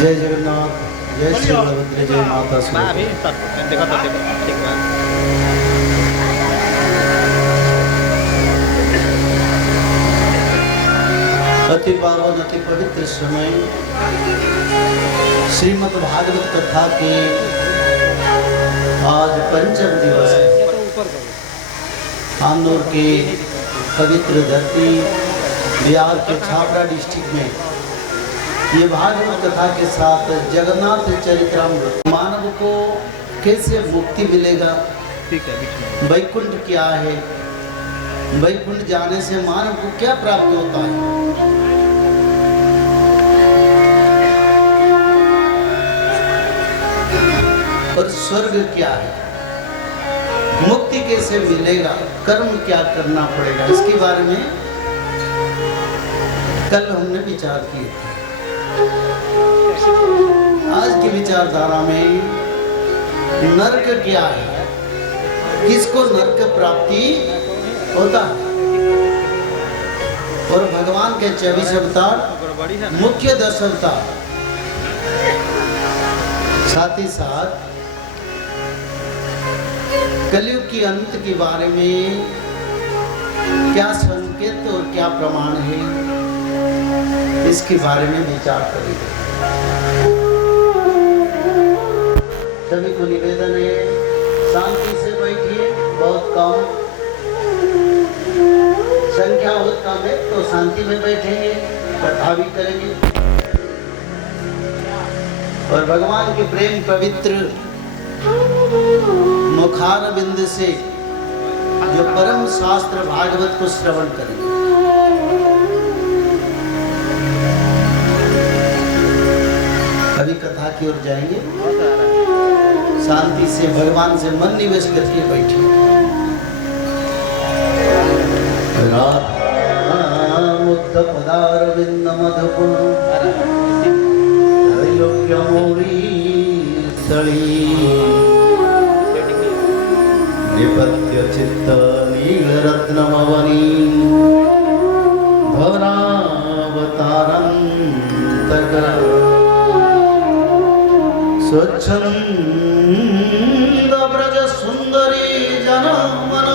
जय जगन्नाथ, जय श्री बलभद्र, जय माता सुभद्रा। अति पावन अति पवित्र समय श्रीमद् भागवत कथा के आज पंचम दिवस है। आंदोर के पवित्र धरती बिहार के छाबड़ा डिस्ट्रिक्ट में ये भागवत कथा के साथ जगन्नाथ चरित्रामृत। मानव को कैसे मुक्ति मिलेगा, वैकुंठ क्या है, वैकुंठ जाने से मानव को क्या प्राप्त होता है, और स्वर्ग क्या है, मुक्ति कैसे मिलेगा, कर्म क्या करना पड़ेगा, इसके बारे में कल हमने विचार किए थे। आज की विचारधारा में नरक क्या है, किसको नरक प्राप्ति होता है, और भगवान के 24 अवतार, मुख्य 10 अवतार, साथ ही साथ कलयुग की अंत के बारे में क्या संकेत और क्या प्रमाण है, इसके बारे में विचार करेंगे। सभी को निवेदन है शांति से बैठिए, बहुत कम संख्या बहुत कम है तो शांति में बैठेंगे, कथा भी करेंगे और भगवान के प्रेम पवित्र मुखार बिंद से जो परम शास्त्र भागवत को श्रवण करेंगे। अभी कथा की ओर जाएंगे, शांति से भगवान से मन निवेश करके बैठिए। मुक्त पदारविंद मधुपुन त्रैलोक्यमौली स्थली निपत्य चित्त नीलरत्नमवनी धरावतारंतकर स्वच्छंद ब्रज सुंदरी जनमन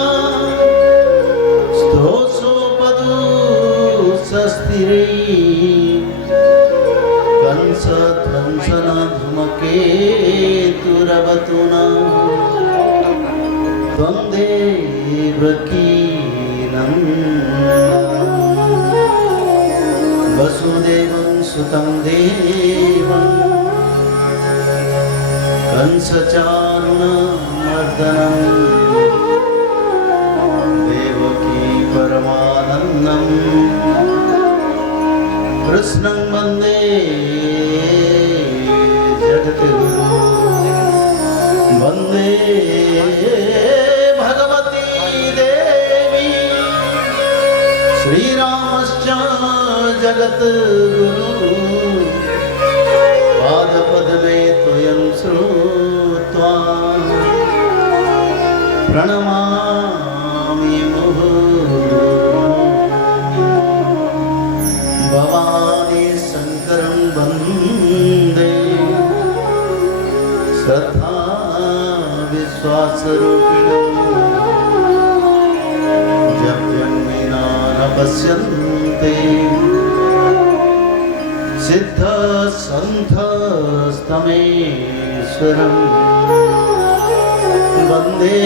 स्तोषोपदु सस्तिरी कंस ध्वंसन धुमके तुरवतुना त्वंदेवकीनं वसुदेवं सुतं देवं कंसचारुणमर्दनं देवकी परमानन्दं कृष्णं वन्दे जगद्गुरुं वन्दे भगवती देवी श्रीरामश्च जगद्गुरु पादपद्मे त्वयं श्रुत्वा प्रणमामि मुहुर्मुहुः भवानी शंकरं वन्दे श्रद्धा विश्वासरूपिणं जप्यन्विना न पश्यन्ते सिद्ध संतस्तमेश्वरं वन्दे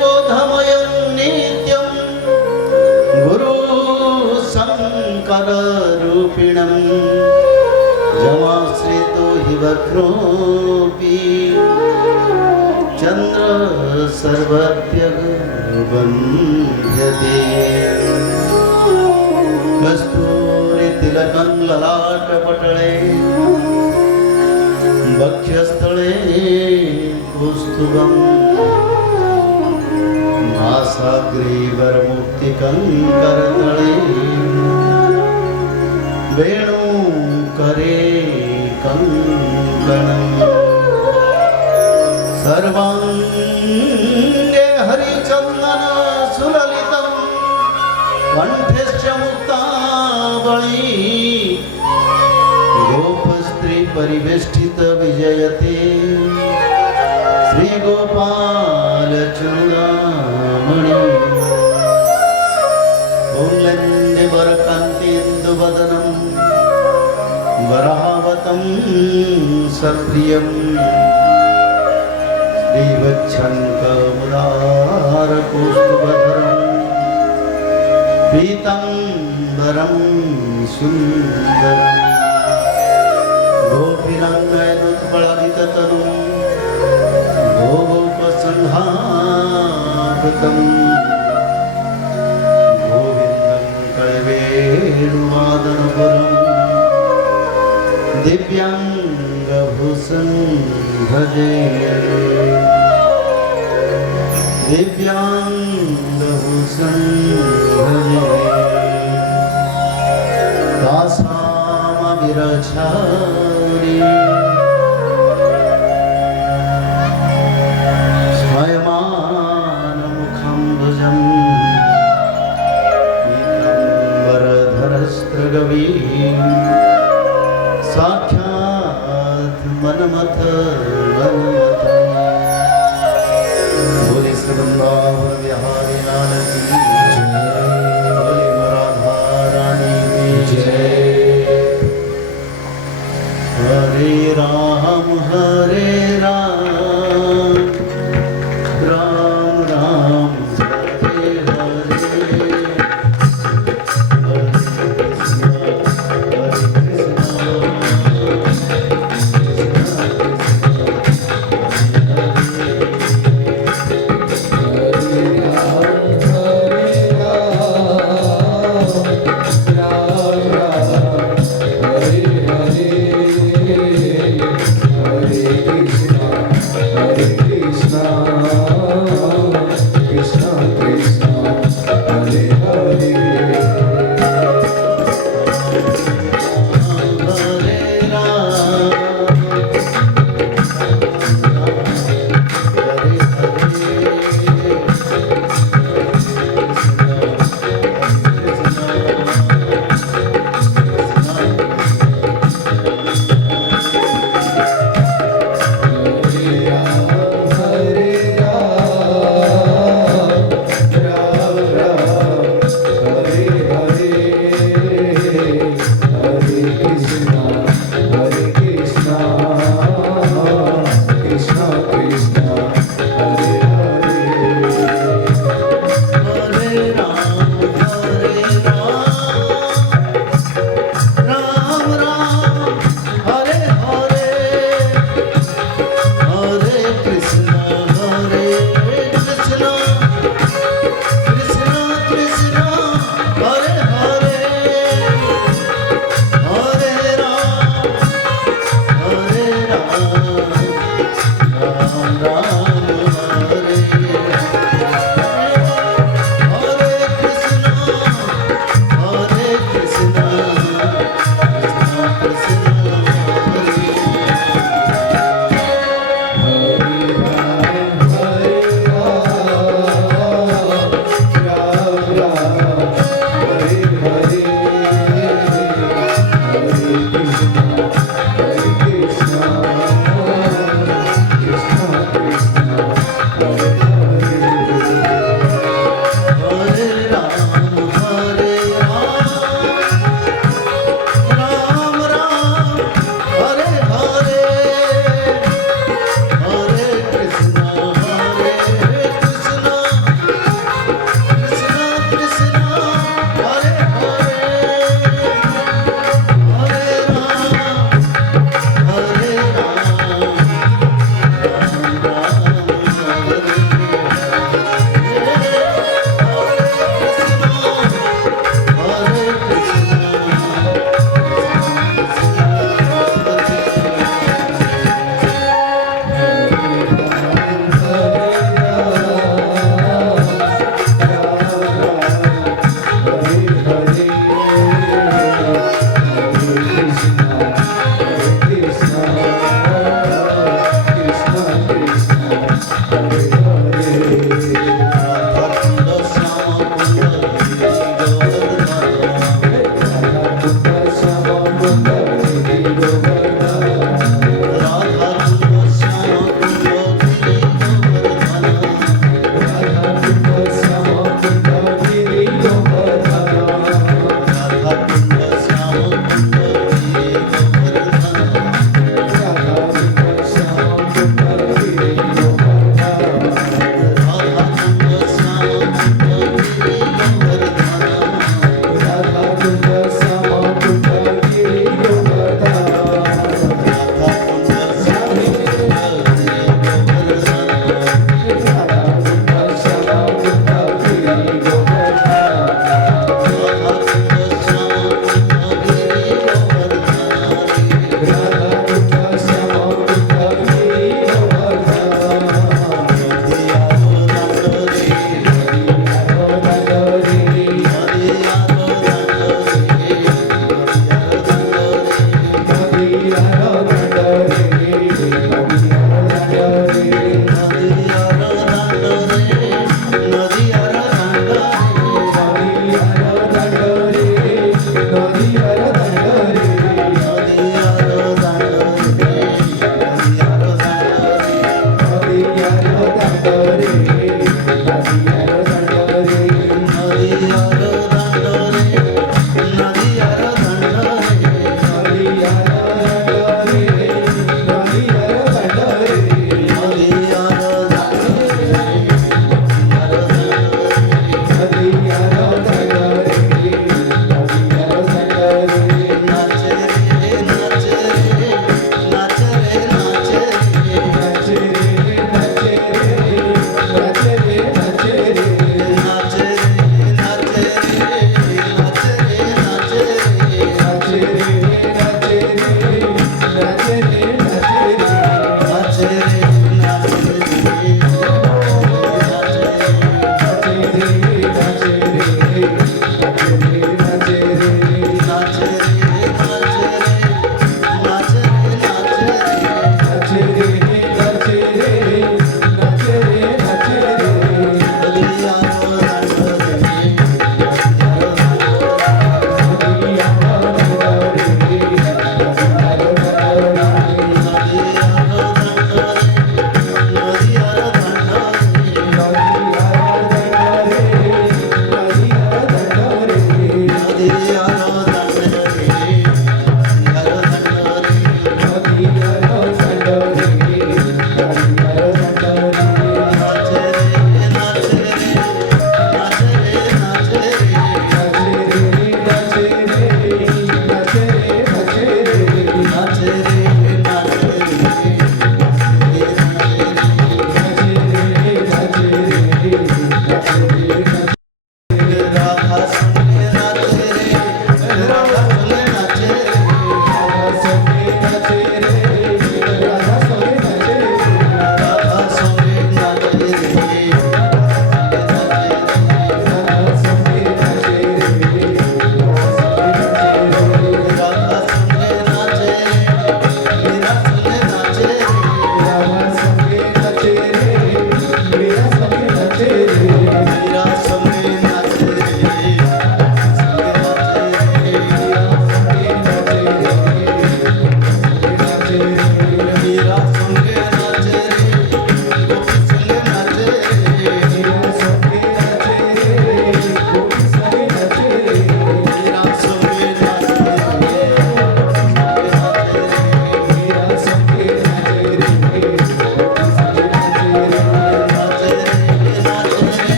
बोधमयं नित्यं गुरु शङ्कररूपिणं जमाश्रितो हि वक्रोऽपि चन्द्र सर्वज्ञवन्द्यते कस्तूरि तिलकं ललाटपटले वक्षस्थले कौस्तुभं नासाग्रीवरमुक्तिकं करतले वेणुकरे कङ्कणम् सर्वाङ्गे हरिचन्दन सुललितं कंठेश्च मुक्तावली गोपस्थ परिवेष्टित विजयते श्रीगोपाल चूड़ामणि ओंलेन्दुवरकान्तिन्दुवदनं वराहवतं सप्रियं श्रीवत्सन्तमुदारकौस्तुभधरं पीताम्बरं सुन्दरम् गोपीनान्नयनोत्पलादिततनुं गोगोपसंहाकृतं गोविन्दं कळवेणुवादनपुरं दिव्याङ्गभूषं भजे दिव्याङ्गभूषं भजे तासामविरचारि स्वयमानमुखं भुजं पीताम्बरधरस्त्रगवीं साक्षात् मन्मथ बोले वृंदावन बिहारी लाल की जय, बोले राधा रानी की जय। हरे राम राम राम हरे हरे, हरे कृष्णा हरे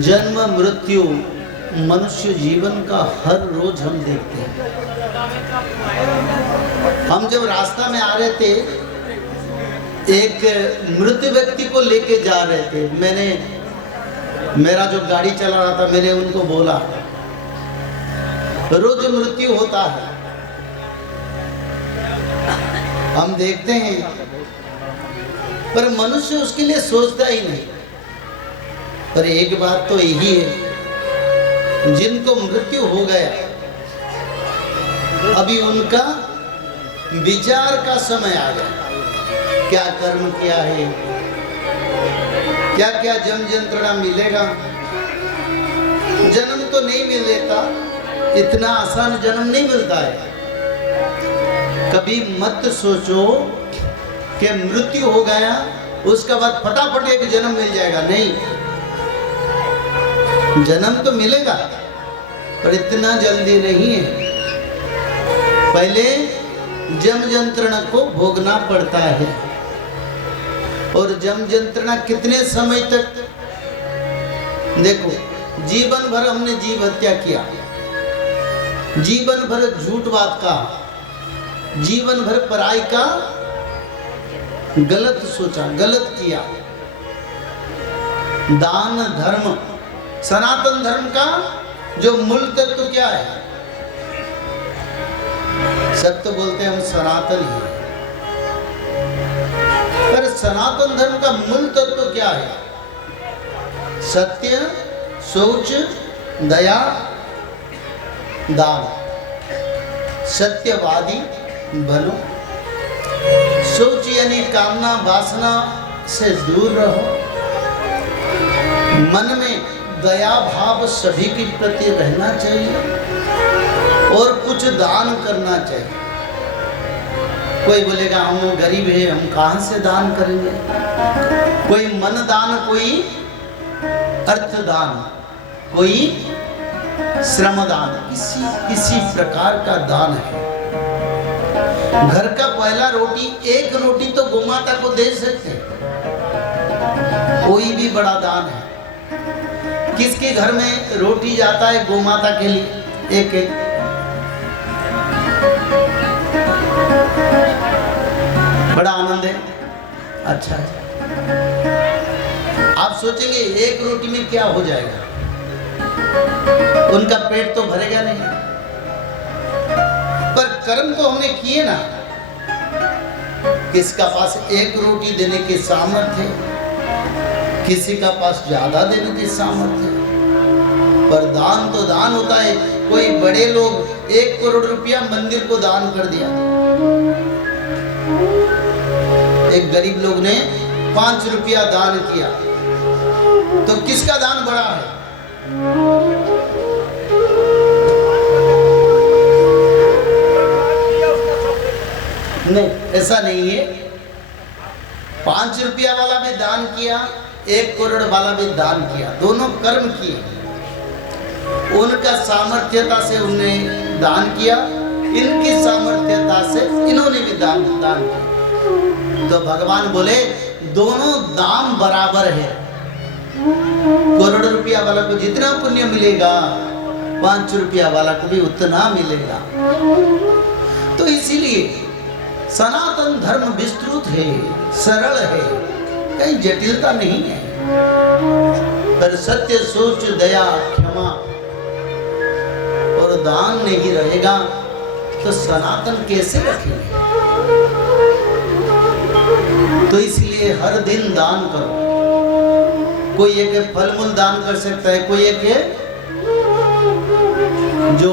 जन्म मृत्यु मनुष्य जीवन का हर रोज हम देखते हैं। हम जब रास्ता में आ रहे थे, एक मृत व्यक्ति को लेके जा रहे थे। मेरा जो गाड़ी चला रहा था, मैंने उनको बोला रोज मृत्यु होता है, हम देखते हैं, पर मनुष्य उसके लिए सोचता ही नहीं। पर एक बात तो यही है, जिनको मृत्यु हो गया, अभी उनका विचार का समय आ गया। क्या कर्म किया है, क्या क्या जन्म यंत्रणा मिलेगा। जन्म तो नहीं मिलेगा, इतना आसान जन्म नहीं मिलता है। कभी मत सोचो कि मृत्यु हो गया उसके बाद फटाफट एक जन्म मिल जाएगा, नहीं। जन्म तो मिलेगा पर इतना जल्दी नहीं है। पहले जन्म यंत्रणा को भोगना पड़ता है। और जन्म यंत्रणा कितने समय तक? देखो, जीवन भर हमने जीव हत्या किया, जीवन भर झूठ बात का, जीवन भर पराई का गलत सोचा, गलत किया। दान धर्म, सनातन धर्म का जो मूल तत्व क्या है? सब तो बोलते हैं हम सनातन हैं, पर सनातन धर्म का मूल तत्व क्या है? सत्य, शौच, दया, दान। सत्यवादी बनो। शौच यानी कामना वासना से दूर रहो। मन में दया भाव सभी के प्रति रहना चाहिए और कुछ दान करना चाहिए। कोई बोलेगा हम गरीब हैं, हम कहाँ से दान करेंगे? कोई मन दान, कोई अर्थ दान, कोई श्रम दान, किसी प्रकार का दान है। घर का पहला रोटी, एक रोटी तो गोमाता को दे सकते हैं, कोई भी बड़ा दान है। किसके घर में रोटी जाता है गोमाता के लिए? एक एक। बड़ा आनंद है। अच्छा, आप सोचेंगे एक रोटी में क्या हो जाएगा, उनका पेट तो भरेगा नहीं। पर कर्म तो हमने किए ना। किसका पास एक रोटी देने की सामर्थ्य है, किसी का पास ज्यादा देने की सामर्थ्य है। पर दान तो दान होता है। कोई बड़े लोग 1 करोड़ रुपया मंदिर को दान कर दिया। एक गरीब लोग ने 5 रुपया दान किया, तो किसका दान बड़ा है? नहीं, ऐसा नहीं है। 5 रुपया वाला भी दान किया, 1 करोड़ वाला भी दान किया, दोनों कर्म किए। उनका सामर्थ्यता से उन्होंने दान किया, इनकी सामर्थ्यता से इन्होंने भी दान किया। तो भगवान बोले दोनों दाम बराबर है। करोड़ रुपया वाला को जितना पुण्य मिलेगा, 5 रुपया वाला को भी उतना मिलेगा। तो इसीलिए सनातन धर्म विस्तृत है, सरल है, कहीं जटिलता नहीं है। पर सत्य, सोच, दया, क्षमा और दान नहीं रहेगा तो सनातन कैसे रखेंगे? तो इसलिए हर दिन दान करो। कोई एक फल मूल दान कर सकता है, कोई एक जो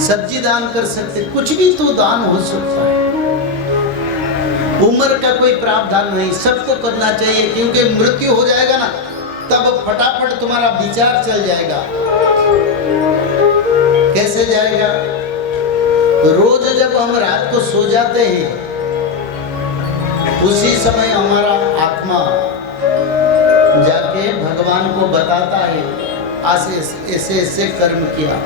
सब्जी दान कर सकते, कुछ भी तो दान हो सकता है। उम्र का कोई प्रावधान नहीं, सबको करना चाहिए। क्योंकि मृत्यु हो जाएगा ना, तब फटाफट तुम्हारा विचार चल जाएगा। कैसे जाएगा? रोज जब हम रात को सो जाते हैं, उसी समय हमारा आत्मा जाके भगवान को बताता है, ऐसे ऐसे कर्म किया,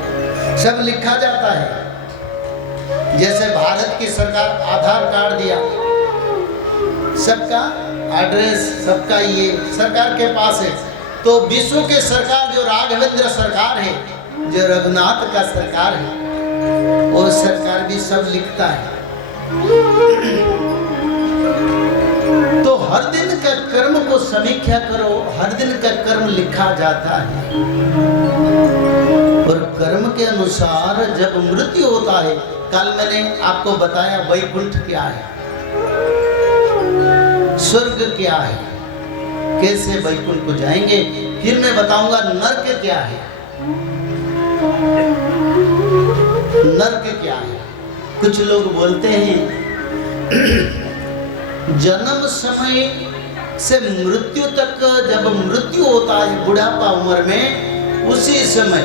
सब लिखा जाता है। जैसे भारत की सरकार आधार कार्ड दिया, सबका एड्रेस, सबका ये सरकार के पास है। तो विश्व के सरकार जो राघवेंद्र सरकार है, जो रघुनाथ का सरकार है, वो सरकार भी सब लिखता है। तो हर दिन का कर्म को समीक्षा करो, हर दिन का कर्म लिखा जाता है। और कर्म के अनुसार जब मृत्यु होता है, कल मैंने आपको बताया वैकुंठ क्या है, स्वर्ग क्या है, कैसे वैकुंठ को जाएंगे। फिर मैं बताऊंगा नरक क्या है, नरक क्या है। कुछ लोग बोलते हैं जन्म समय से मृत्यु तक, जब मृत्यु होता है बुढ़ापा उम्र में, उसी समय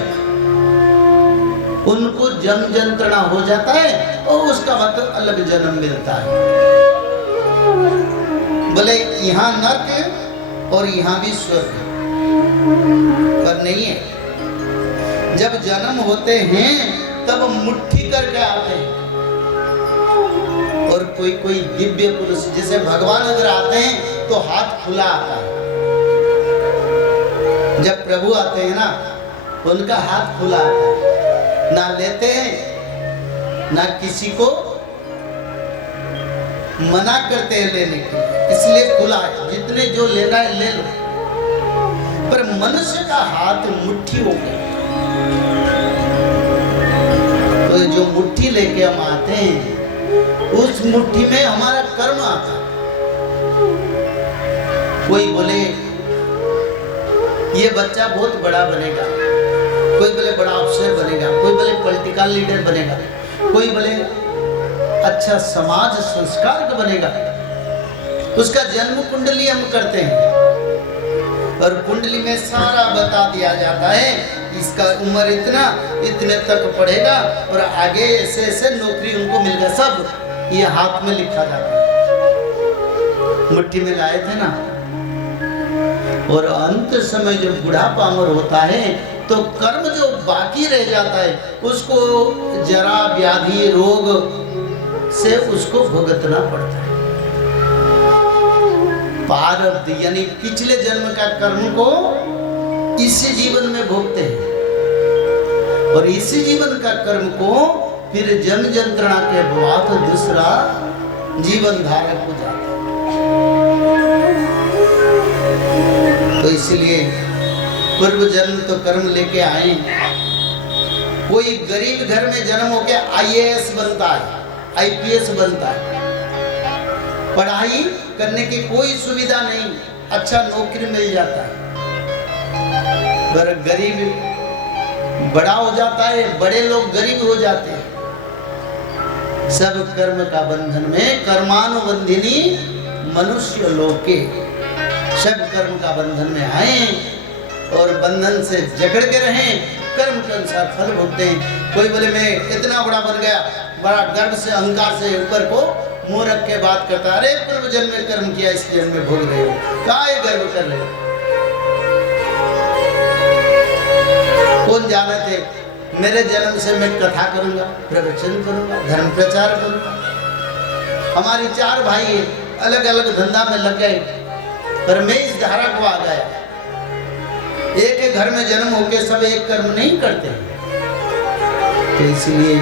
उनको जन्म यंत्रणा हो जाता है और उसका बाद अलग जन्म मिलता है। बोले यहाँ नरक और यहाँ भी स्वर्ग, पर नहीं है। जब जन्म होते हैं तब मुट्ठी करके आते हैं। और कोई कोई दिव्य पुरुष, जैसे भगवान अगर आते हैं तो हाथ खुला आता है। जब प्रभु आते हैं ना, उनका हाथ खुला आता है, ना लेते हैं ना किसी को मना करते हैं लेने के, इसलिए खुला है, जितने जो लेना है ले लो। पर मनुष्य का हाथ मुट्ठी हो गया, तो जो मुट्ठी लेके हम आते हैं, उस मुट्ठी में हमारा कर्म आता है। कोई बोले ये बच्चा बहुत बड़ा बनेगा, कोई बोले बड़ा अफसर बनेगा, कोई बोले पॉलिटिकल लीडर बनेगा, कोई बोले अच्छा समाज संस्कारक बनेगा। उसका जन्म कुंडली हम करते हैं और कुंडली में सारा बता दिया जाता है, इसका उम्र इतना, इतने तक पढ़ेगा और आगे ऐसे ऐसे नौकरी उनको मिलेगा, सब ये हाथ में लिखा जाता है। मुट्ठी में लाए थे ना। और अंत समय जब बुढ़ापा उम्र होता है तो कर्म जो बाकी रह जाता है उसको जरा व्याधि रोग से उसको भुगतना पड़ता है। प्रारब्ध यानी पिछले जन्म का कर्म को इसी जीवन में भोगते हैं और इसी जीवन का कर्म को फिर जन्म यंत्रणा के बाद दूसरा जीवन धारक हो जाता है। तो इसलिए पूर्व जन्म तो कर्म लेके आए। कोई गरीब घर में जन्म होके IAS बनता है, IPS बनता है, पढ़ाई करने की कोई सुविधा नहीं, अच्छा नौकरी मिल जाता है। पर गरीब बड़ा हो जाता है, बड़े लोग गरीब हो जाते हैं। सब कर्म का बंधन में कर्मानुबंधिनी मनुष्य लोके, सब कर्म का बंधन में आए और बंधन से जकड़ के रहें, कर्म के अनुसार फल भोगते हैं। कोई बोले मैं इतना बड़ा बन गया, बड़ा गर्व से अहंकार से ऊपर को मुंह रख के बात करता, अरे पूर्व जन्म में कर्म किया, इस जन्म में भोग रहे हो, काहे गर्व कर रहे हो। कौन जाने थे मेरे जन्म से मैं कथा करूंगा, प्रवचन करूंगा, धर्म प्रचार करूंगा। हमारी 4 भाई अलग अलग धंधा में लग गए, पर मैं इस धारा को आ गया। एक एक घर में जन्म होके सब एक कर्म नहीं करते, तो इसलिए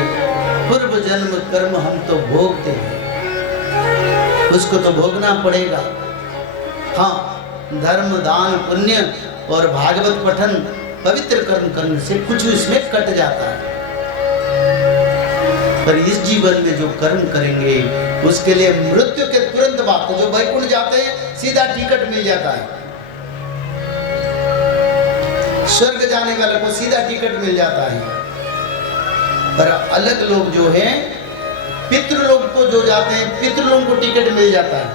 पूर्व जन्म कर्म हम तो भोगते हैं, उसको तो भोगना पड़ेगा। हाँ, धर्म दान पुण्य और भागवत पठन पवित्र कर्म करने से कुछ इसमें कट जाता है, पर इस जीवन में जो कर्म करेंगे उसके लिए मृत्यु के तुरंत बाद जो वैकुंठ जाते हैं सीधा टिकट मिल जाता है, स्वर्ग जाने वाले को सीधा टिकट मिल जाता है। पर अलग लोग जो हैं, पितृलोक को जो जाते हैं, पितृलोक को टिकट मिल जाता है।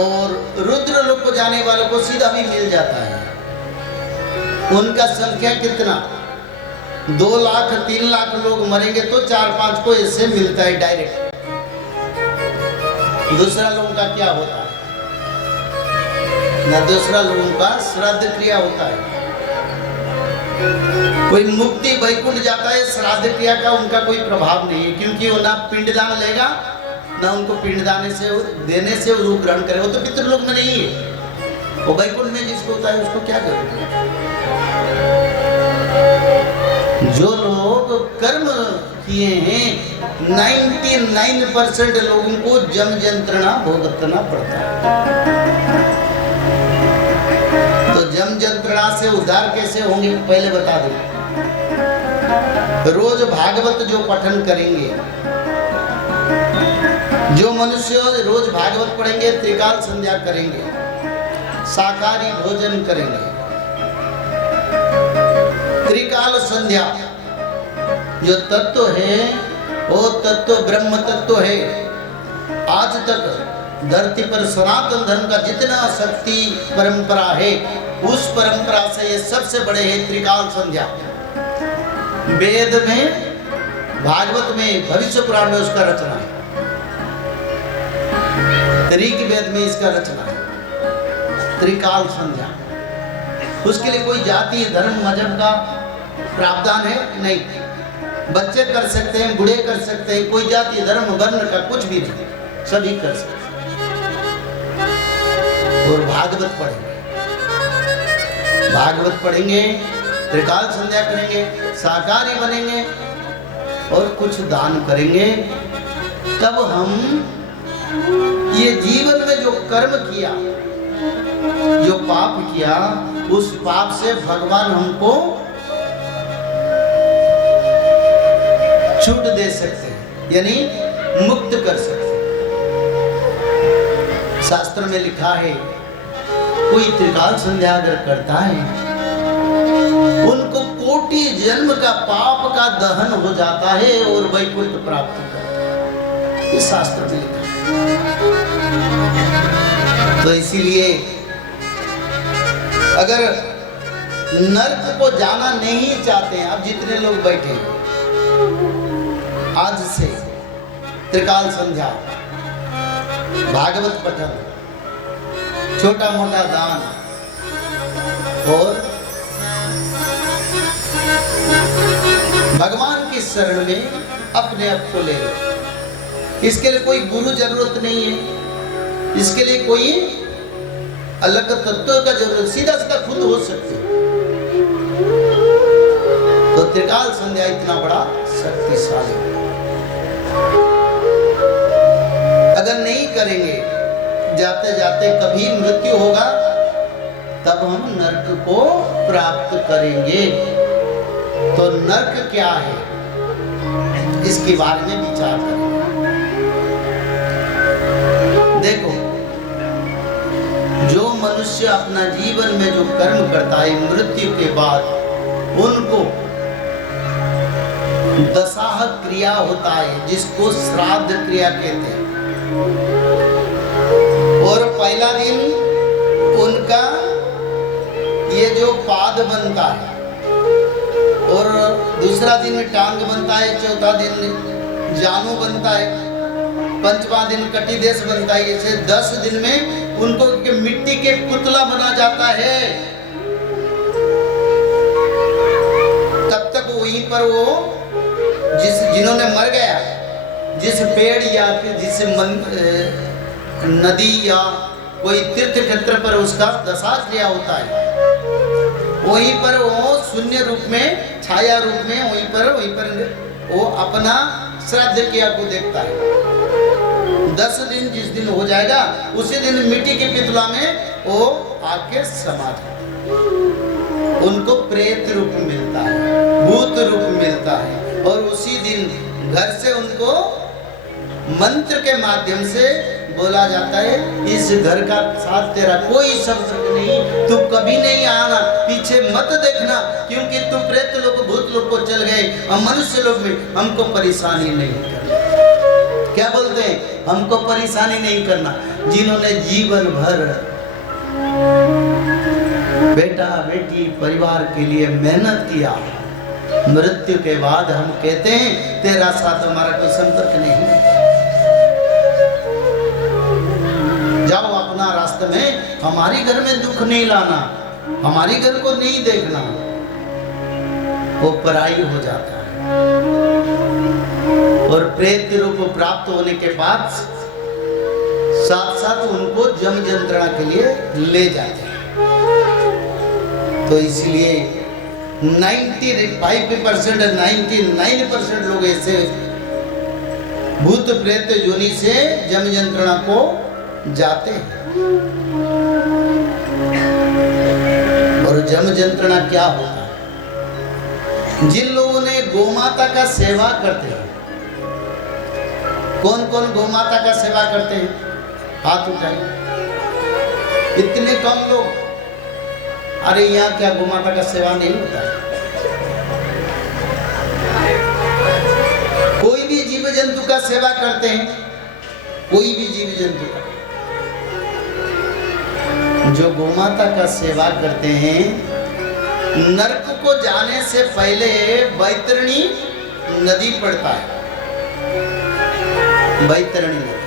और रुद्र लोक को जाने वालों को सीधा भी मिल जाता है। उनका संख्या कितना, 2 लाख 3 लाख लोग मरेंगे तो 4-5 को इससे मिलता है डायरेक्ट। दूसरा लोगों का क्या होता है ना, दूसरा लोगों का श्राद्ध क्रिया होता है। कोई मुक्ति वैकुंठ जाता है, श्राद्ध क्रिया का उनका कोई प्रभाव नहीं है, क्योंकि वो ना पिंडदान लेगा ना उनको पिंडदान से देने से रूप ग्रहण करे। वो तो पितृलोक में नहीं है, वो वैकुंठ में जिसको होता है उसको क्या करेगा। जो लोग कर्म किए हैं 99% लोगों को जम यंत्रणा भुगतना पड़ता है। तो जम यंत्रणा से उद्धार कैसे होंगे पहले बता दूं। रोज भागवत जो पठन करेंगे, जो मनुष्य रोज भागवत पढ़ेंगे, त्रिकाल संध्या करेंगे, शाकाहारी भोजन करेंगे, त्रिकाल संध्या जो तत्व है वो तत्व ब्रह्म तत्व है। आज तक धरती पर सनातन धर्म का जितना शक्ति परंपरा है, उस परंपरा से ये सबसे बड़े है त्रिकाल संध्या। वेद में, भागवत में, भविष्य पुराण में उसका रचना है, ऋग वेद में इसका रचना है त्रिकाल संध्या। उसके लिए कोई जाति धर्म मजहब का प्रावधान है नहीं। बच्चे कर सकते हैं, बूढ़े कर सकते हैं, कोई जाति धर्म वर्ण का कुछ भी नहीं, सभी कर सकते हैं। और भागवत पढ़ेंगे, भागवत पढ़ेंगे, त्रिकाल संध्या करेंगे, शाकाहारी बनेंगे और कुछ दान करेंगे, तब हम ये जीवन में जो कर्म किया, जो पाप किया, उस पाप से भगवान हमको छूट दे सकते हैं, यानी मुक्त कर सकते हैं। शास्त्र में लिखा है कोई त्रिकाल संध्या अगर करता है, उनको कोटि जन्म का पाप का दहन हो जाता है और वैकुंठ प्राप्त करता है। ये शास्त्र में लिखा है। तो इसीलिए अगर नर्क को जाना नहीं चाहते हैं, अब जितने लोग बैठे हैं, आज से त्रिकाल संध्या, भागवत पठन, छोटा मोटा दान और भगवान की शरण में अपने आप को ले लो। इसके लिए कोई गुरु जरूरत नहीं है, इसके लिए कोई अलग तत्व का जरूरत, सीधा सीधा खुद हो सकते हैं। तो त्रिकाल संध्या इतना बड़ा शक्तिशाली, अगर नहीं करेंगे, जाते जाते कभी मृत्यु होगा, तब हम नरक को प्राप्त करेंगे। तो नरक क्या है, इसके बारे में विचार करेंगे। देखो, जो मनुष्य अपना जीवन में जो कर्म करता है, मृत्यु के बाद उनको दशाह क्रिया होता है, जिसको श्राद्ध क्रिया कहते हैं। और पहला दिन उनका ये जो पाद बनता है, और दूसरा दिन टांग बनता है, चौथा दिन जानू बनता है, पंचवां दिन कटिदेश बनता है। ऐसे 10 दिन में उनको मिट्टी के पुतला बना जाता है। तब तक वहीं पर वो जिन्होंने मर गया, जिस पेड़ या फिर जिस नदी या कोई तीर्थ क्षेत्र पर उसका दशा क्रिया होता है, वहीं पर वो शून्य रूप में, छाया रूप में वहीं पर वो अपना श्राद्ध क्रिया को देखता है। 10 दिन जिस दिन हो जाएगा, उसी दिन मिट्टी के पितला में वो आके समा जाता है। उनको प्रेत रूप मिलता है, भूत रूप मिलता है, और उसी दिन घर से उनको मंत्र के माध्यम से बोला जाता है, इस घर का साथ तेरा कोई संपर्क नहीं, तू कभी नहीं आना, पीछे मत देखना, क्योंकि तू प्रेत लोग भूत लोग को चल गए, हम मनुष्य लोग में हमको परेशानी नहीं करना। क्या बोलते हैं, हमको परेशानी नहीं करना। जिन्होंने जीवन भर बेटा बेटी परिवार के लिए मेहनत किया, मृत्यु के बाद हम कहते हैं तेरा साथ हमारा कोई संपर्क नहीं। जाओ अपना रास्ते में, हमारी घर में दुख नहीं लाना, हमारी घर को नहीं देखना, वो पराई हो जाता है। और प्रेत रूप प्राप्त होने के बाद साथ साथ उनको जम यंत्रणा के लिए ले जाते हैं। तो इसलिए 95% 99% लोग ऐसे भूत प्रेत योनि से जम यंत्रणा को जाते हैं। और जम यंत्रणा क्या होता है? जिन लोगों ने गोमाता का सेवा करते हैं, कौन कौन गोमाता का सेवा करते हैं? हाथ उठाइए। इतने कम लोग। अरे यहाँ क्या गोमाता का सेवा नहीं होता है? कोई भी जीव जंतु का सेवा करते हैं, कोई भी जीव जंतु का। जो गोमाता का सेवा करते हैं, नरक को जाने से पहले बैतरणी नदी पड़ता है। बैतरणी नदी,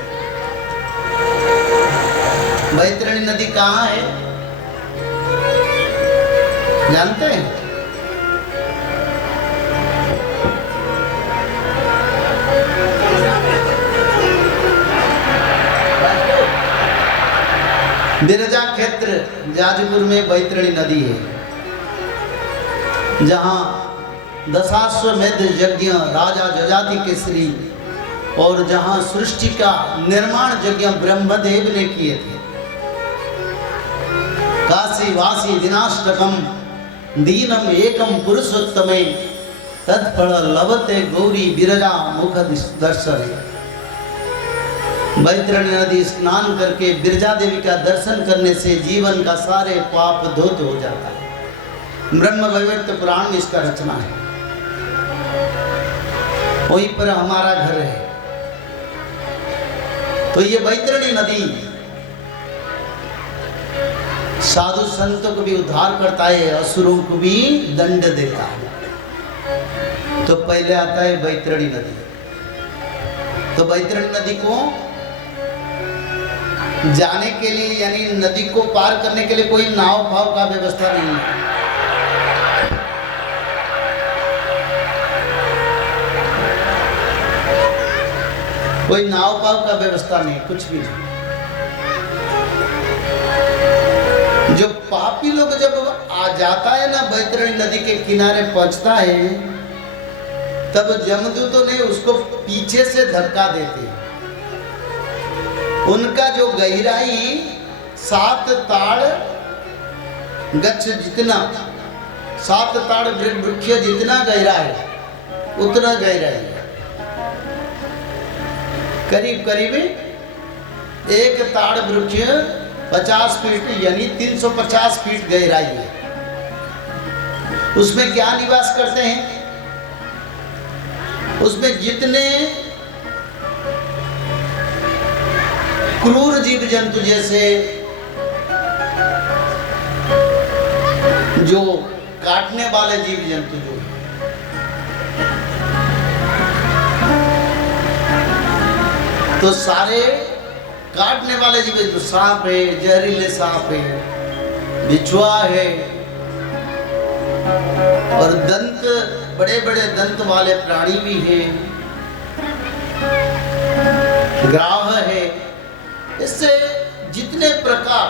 बैतरणी नदी कहाँ है जानते हैं? बिरजा क्षेत्र जाजपुर में बैतरणी नदी है, जहाँ दशाश्वमेध यज्ञ राजा जजाति केसरी और जहाँ सृष्टि का निर्माण यज्ञ ब्रह्मदेव ने किए थे। काशी वासी दिनाष्टकम दीनम एकम पुरुषोत्तमे तत्फल लभते गौरी बिरजा मुख दर्शन। बैतरणी नदी स्नान करके बिरजा देवी का दर्शन करने से जीवन का सारे पाप धोत हो जाता है। ब्रह्म वैवर्त पुराण में इसका रचना है। वहीं पर हमारा घर है। तो ये बैतरणी नदी साधु संतों को भी उद्धार करता है, असुरों को भी दंड देता है। तो पहले आता है बैतरणी नदी। तो बैतरणी नदी को जाने के लिए यानी नदी को पार करने के लिए कोई नाव फाव का व्यवस्था नहीं है। कोई नाव पाव का व्यवस्था नहीं, कुछ भी नहीं। जो पापी लोग जब आ जाता है ना, बैतरणी नदी के किनारे पहुंचता है, तब जमदूतों ने उसको पीछे से धक्का देते हैं। उनका जो गहराई 7 ताड़ गच्छ जितना, 7 ताड़ वृक्ष जितना गहरा है, उतना गहरा है। करीब करीब 1 ताड़ वृक्ष 50 फीट यानी 350 फीट गहराई है। उसमें क्या निवास करते हैं? उसमें जितने क्रूर जीव जंतु जैसे जो काटने वाले जीव जंतु जो तो सारे काटने वाले जीव जंतु, सांप है, जहरीले सांप है, बिच्छुआ है और दंत बड़े बड़े दंत वाले प्राणी भी हैं, ग्राह है। इससे जितने प्रकार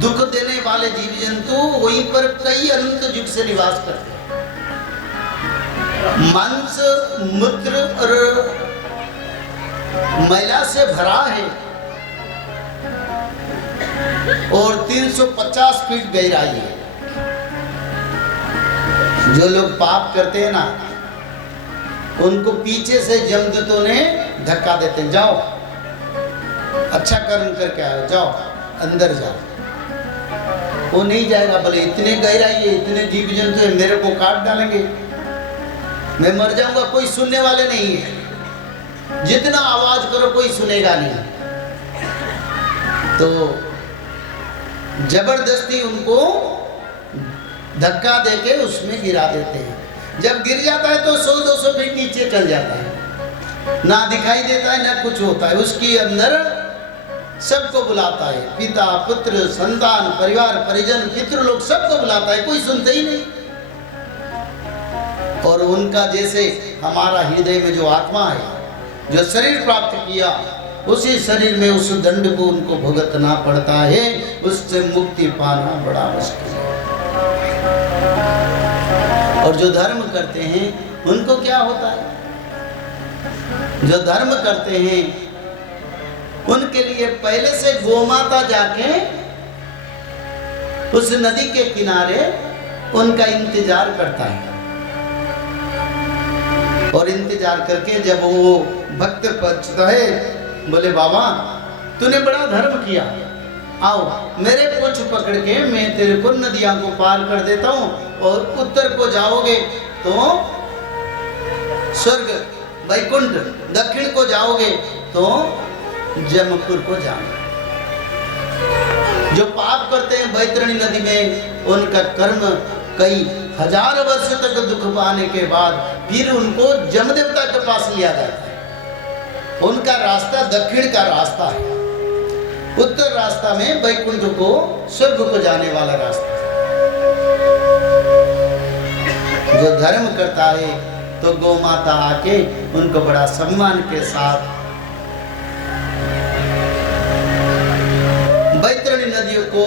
दुख देने वाले जीव जंतु वहीं पर कई अनंत युग से निवास करते हैं। मांस मूत्र और मैला से भरा है और 350 फीट गहराई है। जो लोग पाप करते हैं ना, उनको पीछे से जमदूतों ने धक्का देते हैं, जाओ अच्छा कर्म करके आओ, जाओ अंदर जाओ। वो नहीं जाएगा, बोले इतने गहराई है, इतने जीव जंतु है, मेरे को काट डालेंगे, मैं मर जाऊंगा, कोई सुनने वाले नहीं है। जितना आवाज करो कोई सुनेगा नहीं। तो जबरदस्ती उनको धक्का देके उसमें गिरा देते हैं। जब गिर जाता है तो 100-200 फीट नीचे चल जाता है, ना दिखाई देता है ना कुछ होता है। उसके अंदर सबको बुलाता है, पिता पुत्र संतान परिवार परिजन पितृलोक सबको बुलाता है, कोई सुनते ही नहीं। और उनका जैसे हमारा हृदय में जो आत्मा है, जो शरीर प्राप्त किया, उसी शरीर में उस दंड को उनको भुगतना पड़ता है, उससे मुक्ति पाना बड़ा मुश्किल है। और जो धर्म करते हैं उनको क्या होता है? जो धर्म करते हैं उनके लिए पहले से गोमाता जाके उस नदी के किनारे उनका इंतजार करता है, और इंतजार करके जब वो भक्त पहुंचता है, बोले बाबा तूने बड़ा धर्म किया, आओ मेरे पूंछ पकड़ के मैं तेरे को नदियां को पार कर देता हूं, और उत्तर को जाओगे तो स्वर्ग वैकुंठ, दक्षिण को जाओगे तो जमपुर को जाना। जो पाप करते हैं बैतरणी नदी में, उनका कर्म कई हजार वर्ष तक दुख पाने के बाद फिर उनको जमदेवता के पास लिया जाता है। उनका रास्ता दक्षिण का रास्ता है, उत्तर रास्ता में वैकुंठ को स्वर्ग को जाने वाला रास्ता है। जो धर्म करता है तो गौ माता आके उनको बड़ा सम्मान के साथ बैतरणी नदियों को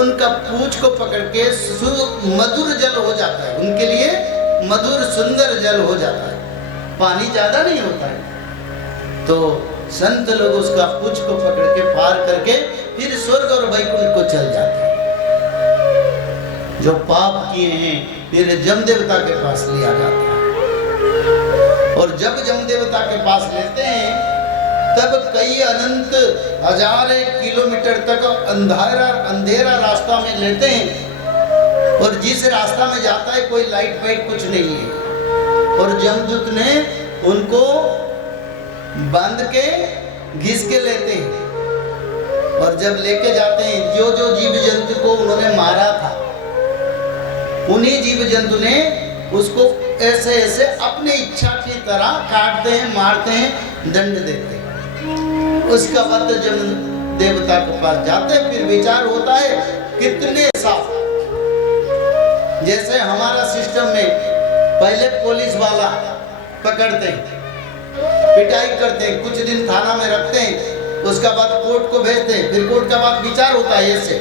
उनका पूंछ को पकड़ के मधुर जल हो जाता है, उनके लिए मधुर सुंदर जल हो जाता है, पानी ज्यादा नहीं होता है। तो संत लोग उसका पूंछ को पकड़ के पार करके फिर स्वर्ग और वैकुंठ को चल जाते हैं। जो पाप किए हैं फिर जमदेवता के पास लिया जाता है, और जब जमदेवता के पास लेते हैं तब कई अनंत हजार किलोमीटर तक अंधेरा रास्ता में लेते हैं, और जिस रास्ता में जाता है कोई लाइट वाइट कुछ नहीं है, और जमदूत ने उनको बांध के घिस के लेते हैं, और जब लेके जाते हैं जो जो जीव जंतु को उन्होंने मारा था, उन्हीं जीव जंतु ने उसको ऐसे ऐसे अपने इच्छा की तरह काटते हैं, मारते हैं, दंड देते हैं। उसका बाद जब देवता के पास जाते हैं फिर विचार होता है कितने साफ। जैसे हमारा सिस्टम में पहले पुलिस वाला पकड़ते हैं, पिटाई करते हैं, कुछ दिन थाना में रखते हैं, उसका बाद कोर्ट को भेजते हैं, फिर कोर्ट का बाद विचार होता है ऐसे,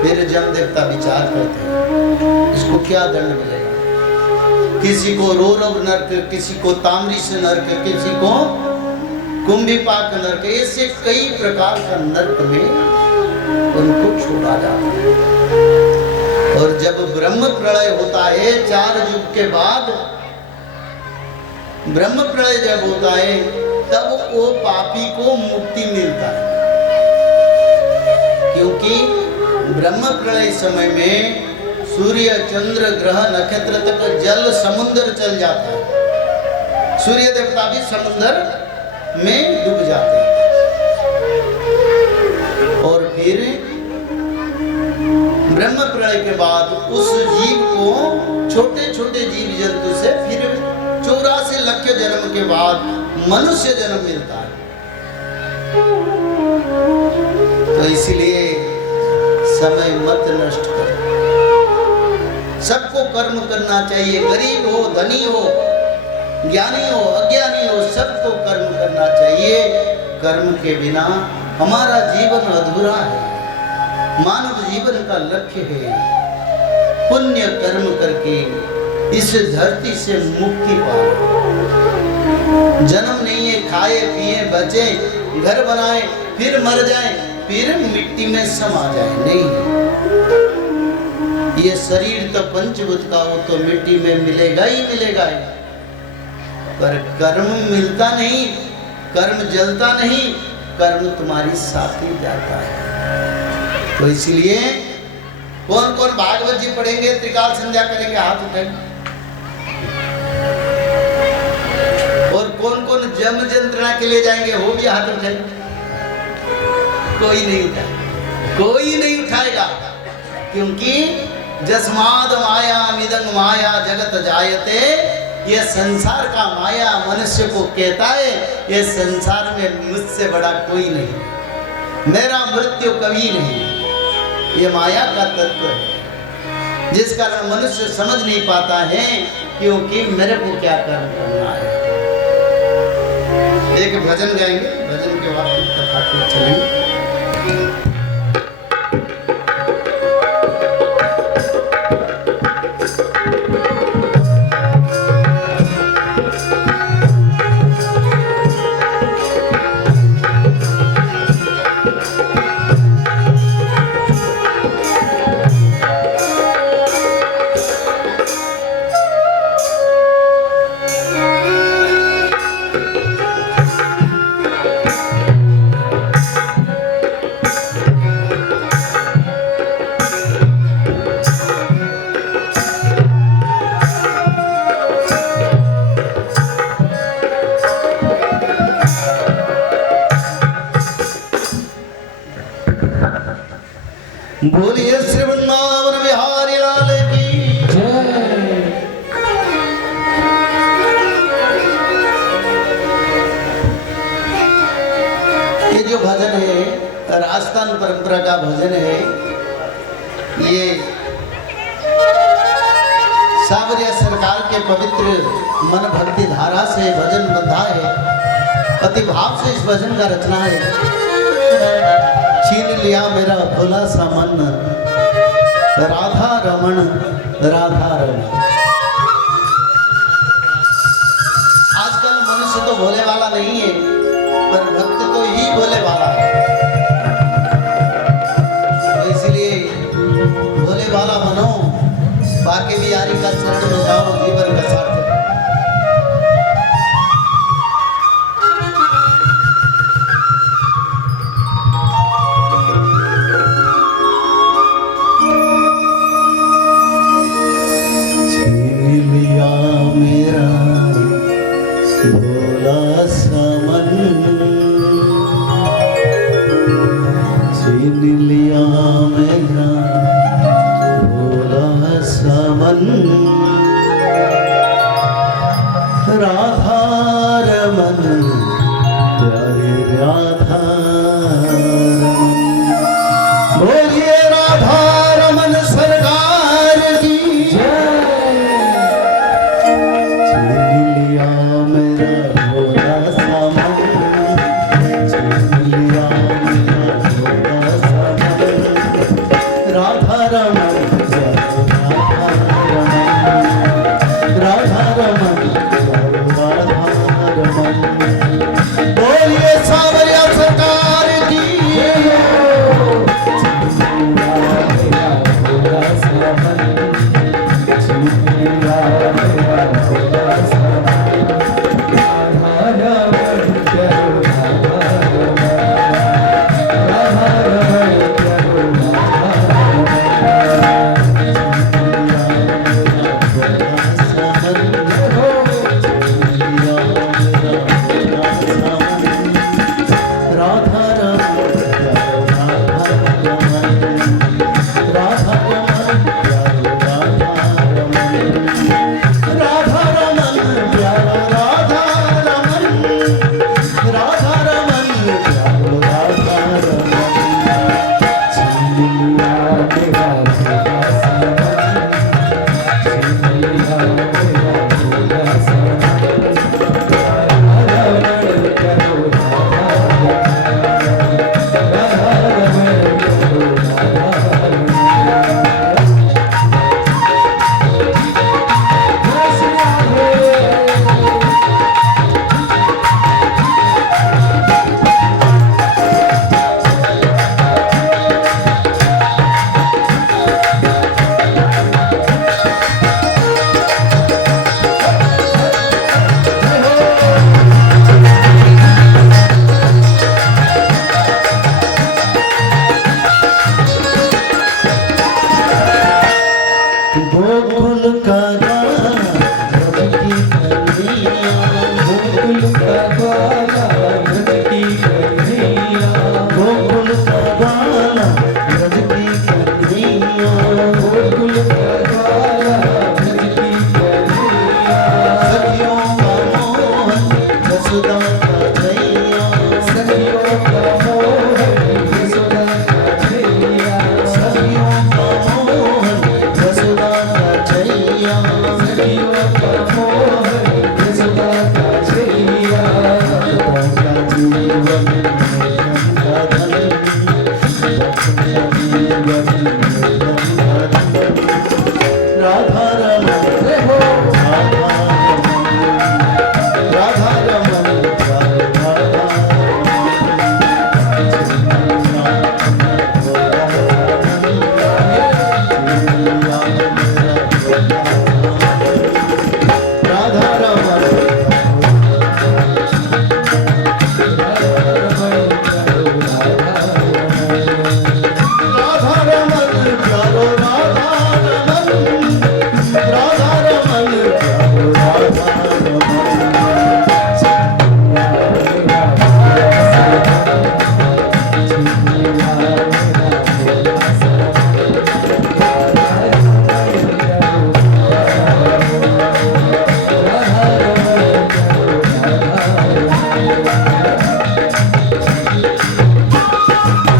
फिर जमदेवता विचार करते हैं इसको क्या दंड मिलेगा। किसी को रोरव नरक, किसी को ताम्रिश नरक, किसी को कुंभीपाक नरक, ऐसे कई प्रकार का नरक में उनको छोड़ा जाता है। और जब ब्रह्म प्रलय होता है 4 युग के बाद, ब्रह्म प्रलय जब होता है तब वो पापी को मुक्ति मिलता है, क्योंकि ब्रह्म प्रलय समय में सूर्य चंद्र ग्रह नक्षत्र तक जल समुद्र चल जाता है, सूर्य देवता भी समुद्र में डूब जाते हैं। और फिर ब्रह्म प्रलय के बाद उस जीव को छोटे छोटे जीव जंतु से फिर 84 लाख जन्म के बाद मनुष्य जन्म मिलता है। तो इसलिए समय मत नष्ट करो, सबको कर्म करना चाहिए, गरीब हो धनी हो, ज्ञानी हो अज्ञानी हो, सबको कर्म करना चाहिए। कर्म के बिना हमारा जीवन अधूरा है। मानव जीवन का लक्ष्य है पुण्य कर्म करके इस धरती से मुक्ति पाना। जन्म नहीं है खाए पिए बचे, घर बनाए, फिर मर जाए, फिर मिट्टी में समा जाए, नहीं। ये शरीर तो पंचभूत का, वो तो मिट्टी में मिलेगा ही मिलेगा ही, पर कर्म मिलता नहीं, कर्म जलता नहीं, कर्म तुम्हारी साथ ही जाता है। तो इसलिए कौन कौन भागवत जी पढ़ेंगे, त्रिकाल संध्या करेंगे, हाथ उठाएंगे। और कौन कौन जन्म यंत्रणा के लिए जाएंगे, वो भी हाथ उठाएंगे। कोई नहीं उठाएगा, कोई नहीं उठाएगा, क्योंकि जस्माद माया मिदंग माया जगत जायते, ये संसार का माया मनुष्य को कहता है ये संसार में मुझसे बड़ा कोई नहीं, मेरा मृत्यु कभी नहीं। ये माया का तत्व है जिस कारण मनुष्य समझ नहीं पाता है क्योंकि मेरे को क्या कर्म करना है। एक भजन गाएंगे, भजन के बाद कथा को चलेंगे। बोलिए श्री वृंदावन बिहारी लाल की जय। ये जो भजन है राजस्थान परंपरा का भजन है, ये सावरिया सरकार के पवित्र मन भक्ति धारा से भजन बंधा है। अति भाव से इस भजन का रचना है। छीन लिया मेरा भोला सा मन, राधा रमण राधा रमण। आजकल मनुष्य तो भोले वाला नहीं है, पर भक्त तो ही भोले वाला है। तो इसलिए भोले वाला बनो, बाकी बिहारी का शरण में जाओ, जीवन का सार्थक। राधा रमन प्यारे राधा रमन, बोलिए राधा रमन सरकार की जय। छीन लिया मेरा भोला सा मन, छीन लिया मेरा भोला सा मन, राधा रमन राधा रमन बोलिए सावरिया सरकार की। राधा रमन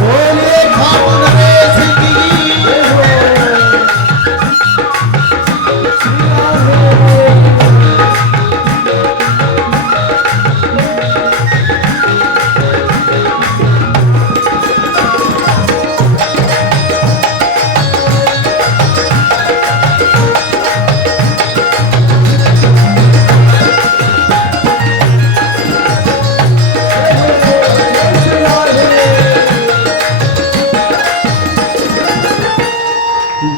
बोलिए खाटू नरेश की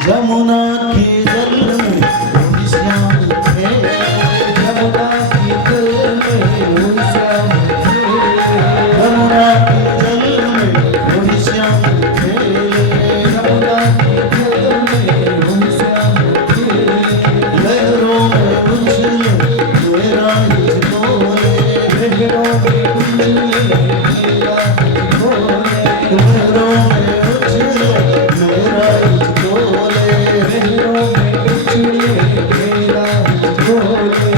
जमुना के जल में वो श्याम थे यमुना की जल में वो श्याम थे यमुना के जल में वो श्याम थे यमुना की जल में वो श्याम थे लहरों में उछले मेरा हिचकोले लहरों में उछले मेरा हिचकोले लहरों में उछले मेरा हिचकोले लहरों में उछले मेरा हिचकोले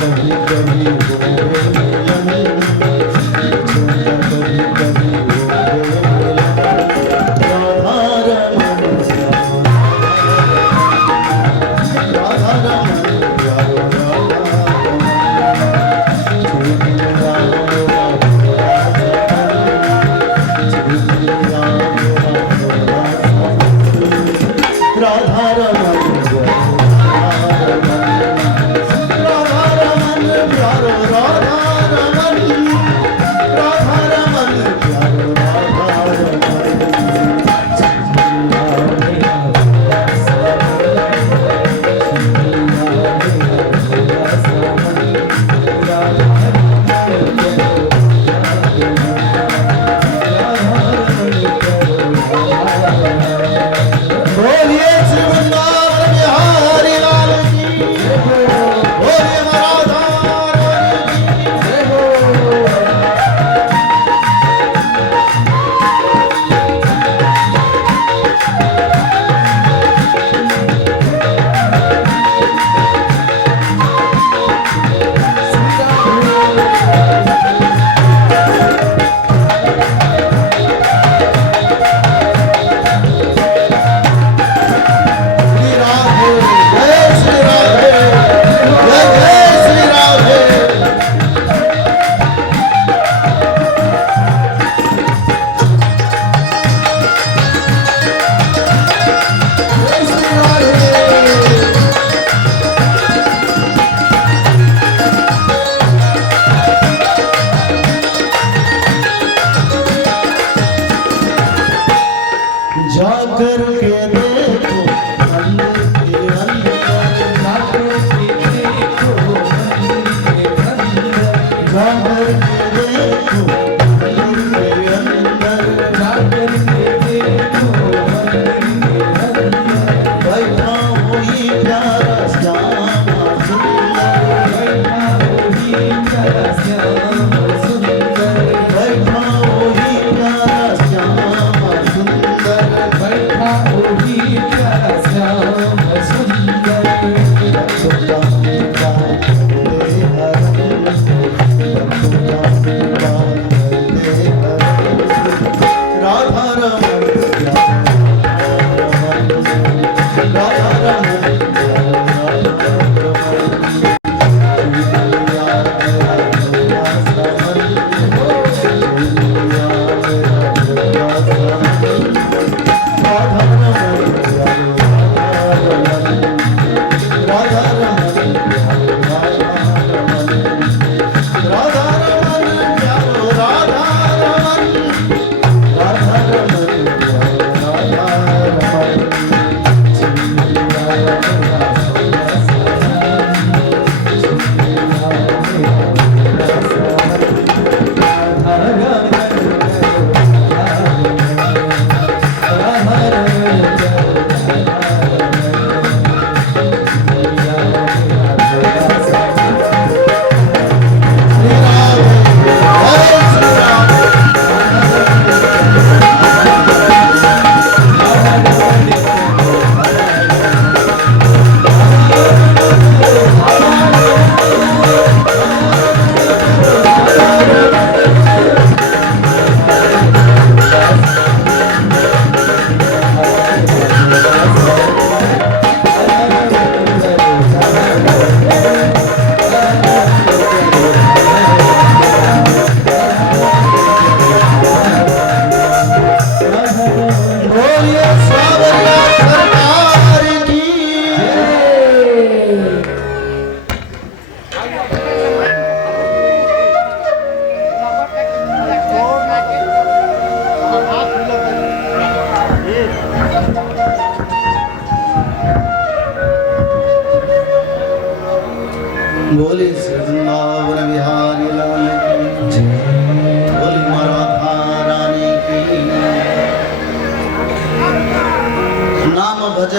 कभी कभी वो मिलन छोटा कभी कभी वो मिलन राधा रमन राधा रमन प्यारो राधा रमन राधा रमन प्यारो राधा रमन राधा रमन प्यारो राधा रमन बोलिए श्री वृंदावन बिहारी लाल की बोलिए राधा रानी की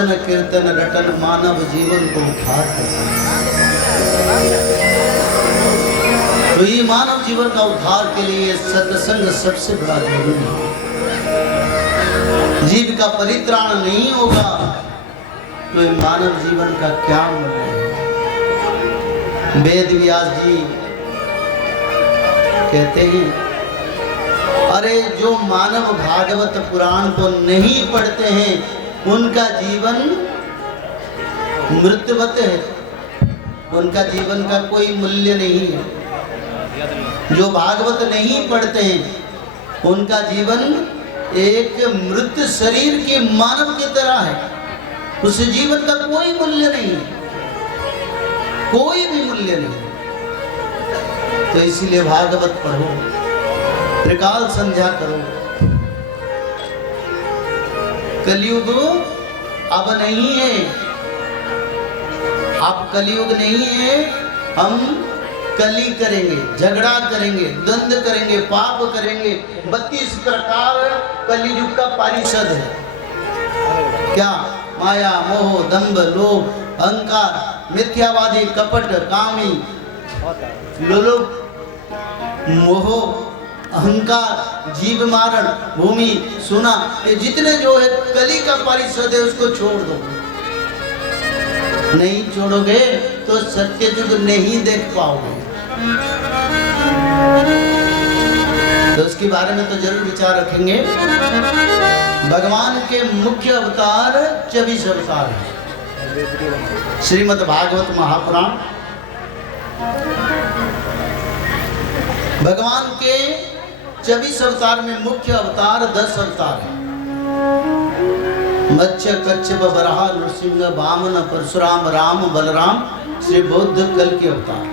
भजन कीर्तन रटन मानव जीवन को उद्धार करता है। तो ये मानव जीवन का उद्धार के लिए सत्संग सबसे बड़ा जरूरी है। जीव का परित्राण नहीं होगा तो मानव जीवन का क्या मूल्य है। वेद व्यास जी कहते हैं, अरे जो मानव भागवत पुराण को नहीं पढ़ते हैं उनका जीवन मृत्यवत है, उनका जीवन का कोई मूल्य नहीं है। जो भागवत नहीं पढ़ते हैं उनका जीवन एक मृत शरीर के मानव की तरह है, उस जीवन का कोई मूल्य नहीं है, कोई भी मूल्य नहीं। तो इसीलिए भागवत पढ़ो, त्रिकाल संध्या करो। कलयुग अब नहीं है, अब कलयुग नहीं है। हम कली करेंगे, झगड़ा करेंगे, द्वंद्व करेंगे, पाप करेंगे। 32 प्रकार कलयुग का पारिषद है। क्या? माया, मोह, दंभ, लोभ, अहंकार, मिथ्यावादी, कपट, कामी, लोलुप, मोह, अहंकार, जीव मारण, भूमि, सुना, ये जितने जो है कली का पारिषद है उसको छोड़ दो। नहीं छोड़ोगे तो सत्य युग नहीं देख पाओगे। तो उसके बारे में तो जरूर विचार रखेंगे। भगवान के मुख्य अवतार 24 अवतार हैं। श्रीमद् भागवत महापुराण, भगवान के 24 अवतार में मुख्य अवतार 10 अवतार हैं। मत्स्य, कच्छप, वराह, नृसिंह, वामन, परशुराम, राम, बलराम, श्री बौद्ध कल के अवतार।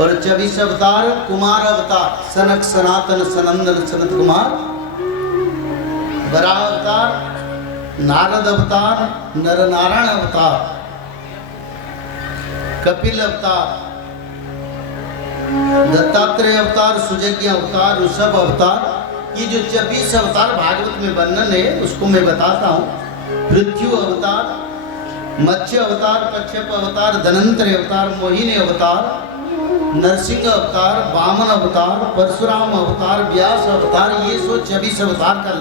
और 24 अवतार कुमार अवतार, सनक, सनातन, सनंदन, सनत कुमार। वराह अवतार, नारद अवतार, नर नारायण अवतार, कपिल अवतार, दत्तात्रेय अवतार, सुजज्ञ अवतार, ऋषभ अवतार। ये जो 24 अवतार भागवत में वर्णन है उसको मैं बताता हूँ। पृथ्वी अवतार, मत्स्य अवतार, कच्छप अवतार, धनंतरि अवतार, मोहिनी अवतार, नरसिंह अवतार, वामन अवतार, परशुराम अवतार, व्यास अवतार। ये 24 अवतार का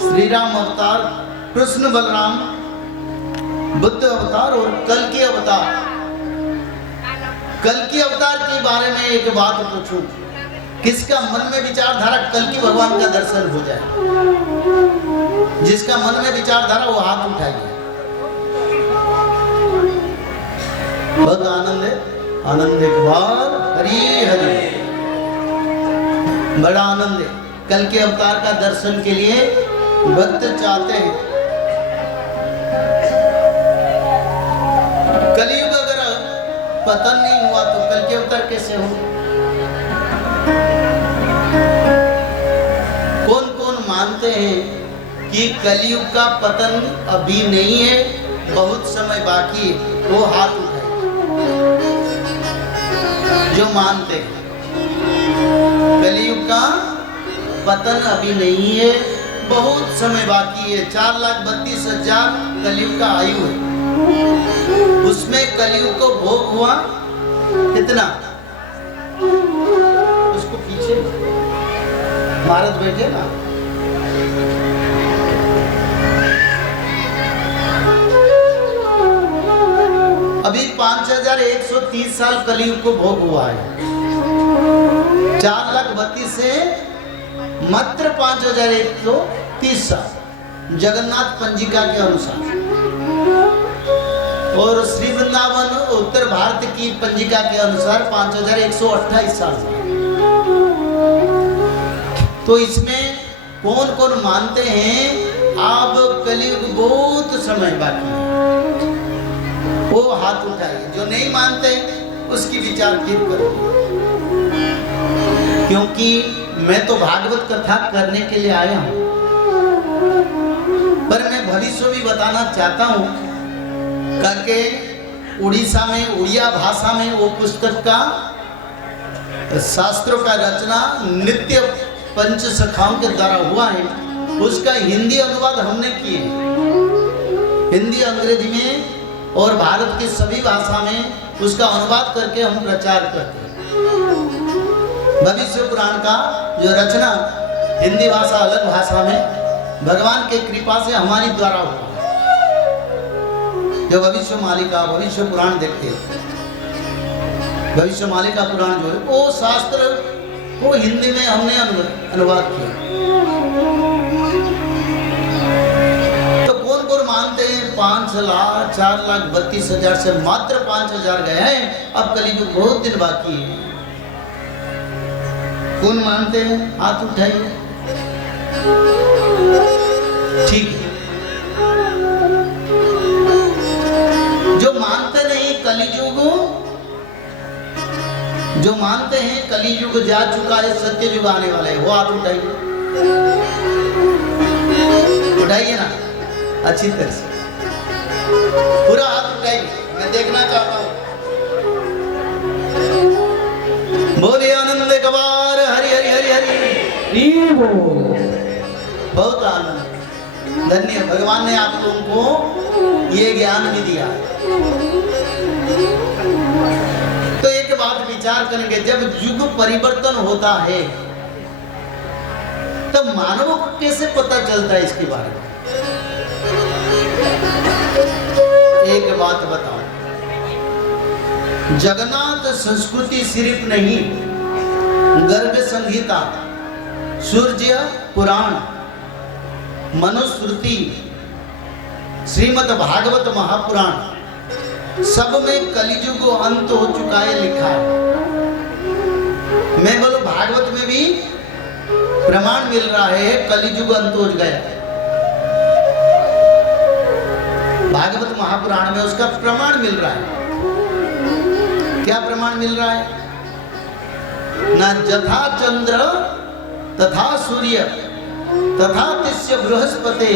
श्री राम अवतार, कृष्ण बलराम, बुद्ध अवतार और कल के अवतार। कल के अवतार के बारे में एक बात पूछूं, किसका मन में विचारधारा कल की भगवान का दर्शन हो जाए? जिसका मन में विचारधारा वो हाथ उठाइए। बहुत आनंद है, आनंद एक बार हरि हरि, बड़ा आनंद है। कल के अवतार का दर्शन के लिए भक्त चाहते हैं। कलयुग अगर पतन नहीं हुआ तो कल के अवतार कैसे हो? कौन कौन मानते हैं कि कलयुग का पतन अभी नहीं है, बहुत समय बाकी है? वो हाथ उठाए जो मानते हैं कलयुग का पतन अभी नहीं है, बहुत समय बाकी है। 4,32,000 कलयुग का आयु है, उसमें कलयुग को भोग हुआ कितना? उसको पीछे महाराज बैठे ना, अभी 5,130 साल कलयुग को भोग हुआ है। 4,32,000 से मात्र 5,130 साल जगन्नाथ पंजिका के अनुसार, और श्री वृंदावन उत्तर भारत की पंजिका के अनुसार 5,128 साल। तो इसमें कौन कौन मानते हैं अब कलयुग बहुत समय बाकी है? वो हाथ उठाइए। जो नहीं मानते उसकी विचार फिर करो, क्योंकि मैं तो भागवत कथा करने के लिए आया हूं, पर मैं भविष्य भी बताना चाहता हूं करके। उड़ीसा में उड़िया भाषा में वो पुस्तक का शास्त्रों का रचना नित्य पंच सखाओं के द्वारा हुआ है। उसका हिंदी अनुवाद हमने किए, हिंदी अंग्रेजी में और भारत की सभी भाषा में उसका अनुवाद करके हम प्रचार करते हैं। भविष्य पुराण का जो रचना हिंदी भाषा अलग भाषा में भगवान के कृपा से हमारी द्वारा हुआ, जो भविष्य मालिका भविष्य पुराण देखते हैं, भविष्य मालिका पुराण जो है वो शास्त्र को हिंदी में हमने अनुवाद किया। तो कौन कौन मानते हैं 5,04,32,000 से मात्र 5,000 गए हैं, अब कलियुग बहुत दिन बाकी है। कौन मानते हैं हाथ उठाइए। ठीक है, जो मानते नहीं कलियुग, जो मानते हैं कलियुग जा चुका है, सत्य युग आने वाला है, वो हाथ उठाइए, उठाइए ना अच्छी तरह से, पूरा हाथ उठाइए, मैं देखना चाहता हूं। बोले आनंद कबार हरि हरि हरि हरि। बहुत आनंद, धन्य भगवान ने आप लोगों को ये ज्ञान भी दिया। तो एक बात विचार करेंगे, जब युग परिवर्तन होता है तब मानवों को कैसे पता चलता है इसके बारे में? एक बात बताओ, जगन्नाथ संस्कृति सिर्फ नहीं, गर्ग संहिता, सूर्य पुराण, मनुस्मृति, श्रीमद् भागवत महापुराण, सब में कलियुग अंत हो चुका है लिखा है। मैं बोलूं भागवत में भी प्रमाण मिल रहा है कलियुग अंत हो गया। भागवत महापुराण में उसका प्रमाण मिल रहा है। क्या प्रमाण मिल रहा है? न जथा चंद्र तथा सूर्य तथा तिस्य बृहस्पते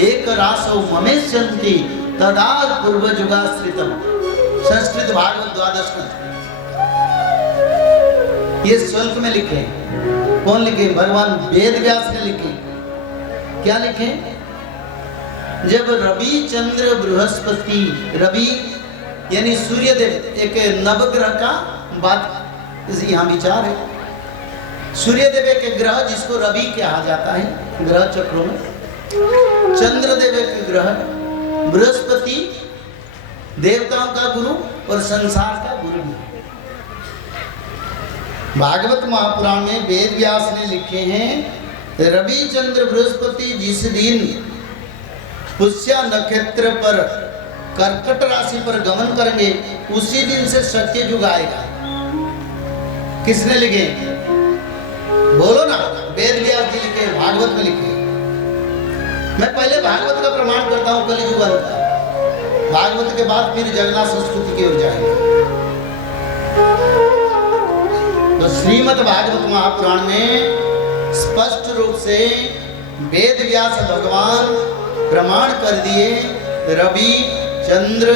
एक रासौ ममेश्यन्ति तदा पूर्वजुगाश्रितम। संस्कृत भागवत द्वादश ये श्लोक में लिखे। कौन लिखे? भगवान वेद व्यास ने लिखे। क्या लिखे? जब रवि चंद्र बृहस्पति, रवि यानी सूर्य देव, एक नवग्रह का बात यहाँ विचार है। सूर्य देव एक ग्रह जिसको रवि कहा जाता है ग्रह चक्रों में, चंद्रदेव एक ग्रह, बृहस्पति देवताओं का गुरु और संसार का गुरु भी। भागवत महापुराण में वेद व्यास ने लिखे हैं, रवि चंद्र बृहस्पति जिस दिन पुष्य नक्षत्र पर कर्कट राशि पर गमन करेंगे उसी दिन से सत्य युग आएगा। किसने लिखे? बोलो ना। वेद व्यास जी लिखे, भागवत में लिखे। मैं पहले भागवत का प्रमाण करता हूं कलियुग अंत का, भागवत के बाद फिर जगन्नाथ संस्कृति की ओर जाएंगे। तो श्रीमद् भागवत महापुराण में स्पष्ट रूप से वेद व्यास भगवान प्रमाण कर दिए, रवि चंद्र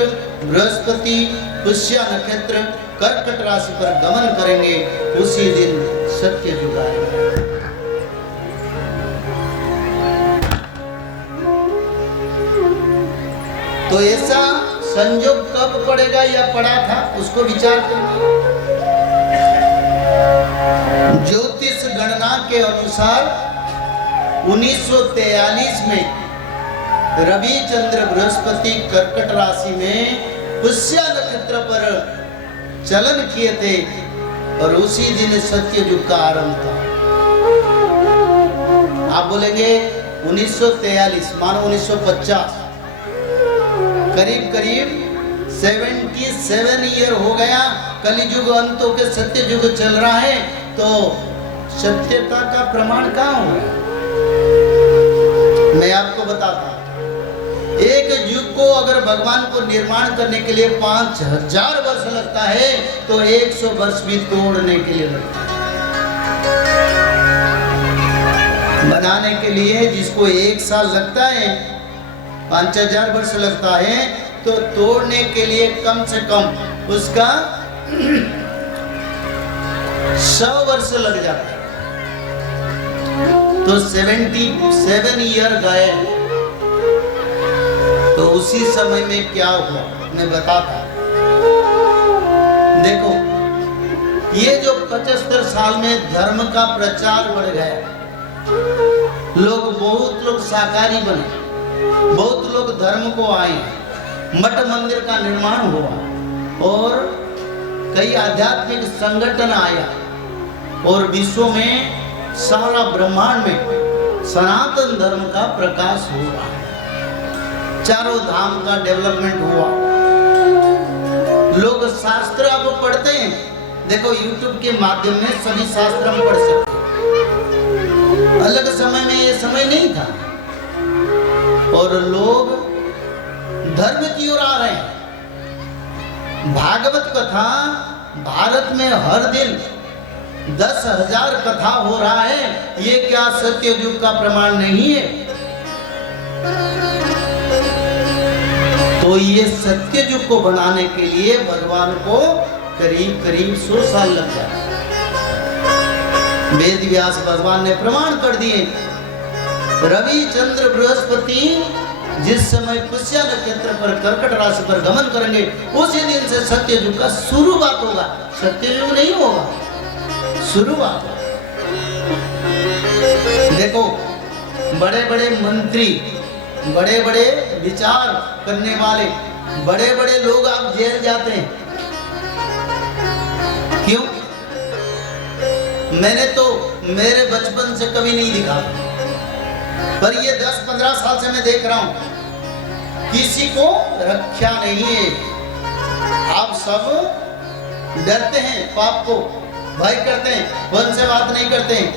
बृहस्पति पुष्य नक्षत्र कर्कट राशि पर गमन करेंगे उसी दिन सत्य युग आएगा। तो ऐसा संयोग कब पड़ेगा या पड़ा था उसको विचार करेंगे। ज्योतिष गणना के अनुसार 1943 में रवि चंद्र बृहस्पति कर्कट राशि में पुष्य नक्षत्र पर चलन किए थे और उसी दिन सत्य युग का आरंभ था। आप बोलेंगे 1943 मानो 1950, करीब करीब 77 ईयर हो गया कलियुग अंतों के सत्य युग चल रहा है। तो सत्यता का प्रमाण कहाँ हुआ? मैं आपको बताता हूं, एक युग को अगर भगवान को निर्माण करने के लिए 5000 वर्ष लगता है तो 100 वर्ष भी तोड़ने के लिए लगता है। बनाने के लिए जिसको 1 साल लगता है 5000 वर्ष लगता है, तो तोड़ने के लिए कम से कम उसका 100 वर्ष लग जाता है। तो 77 ईयर गए। तो उसी समय में क्या हुआ मैं बताता। देखो ये जो 75 साल में धर्म का प्रचार बढ़ गया, बहुत लोग शाकाहारी बने, बहुत लोग धर्म को आए, मठ मंदिर का निर्माण हुआ और कई आध्यात्मिक संगठन आया और विश्व में सारा ब्रह्मांड में सनातन धर्म का प्रकाश हो रहा है। चारों धाम का डेवलपमेंट हुआ। लोग शास्त्र अब पढ़ते हैं। देखो YouTube के माध्यम में सभी शास्त्र हम पढ़ सकते हैं। अलग समय में ये समय नहीं था और लोग धर्म की ओर आ रहे हैं। भागवत कथा भारत में हर दिन 10,000 कथा हो रहा है। ये क्या सत्ययुग का प्रमाण नहीं है? तो ये सत्ययुग को बनाने के लिए भगवान को करीब करीब 100 साल लग गया। वेद व्यास भगवान ने प्रमाण कर दिए। रवि चंद्र बृहस्पति जिस समय पुष्य नक्षत्र पर कर्कट राशि पर गमन करेंगे उसी दिन से सत्ययुग का शुरुआत होगा। सत्ययुग नहीं होगा, शुरुआत। देखो बड़े बड़े मंत्री, बड़े बड़े विचार करने वाले, बड़े बड़े लोग आप जेल जाते हैं। क्यों? मैंने तो मेरे बचपन से कभी नहीं दिखा, पर ये 10-15 साल से मैं देख रहा हूं किसी को रक्षा नहीं है। आप सब डरते हैं, पाप को भय करते हैं, कौन से बात नहीं करते हैं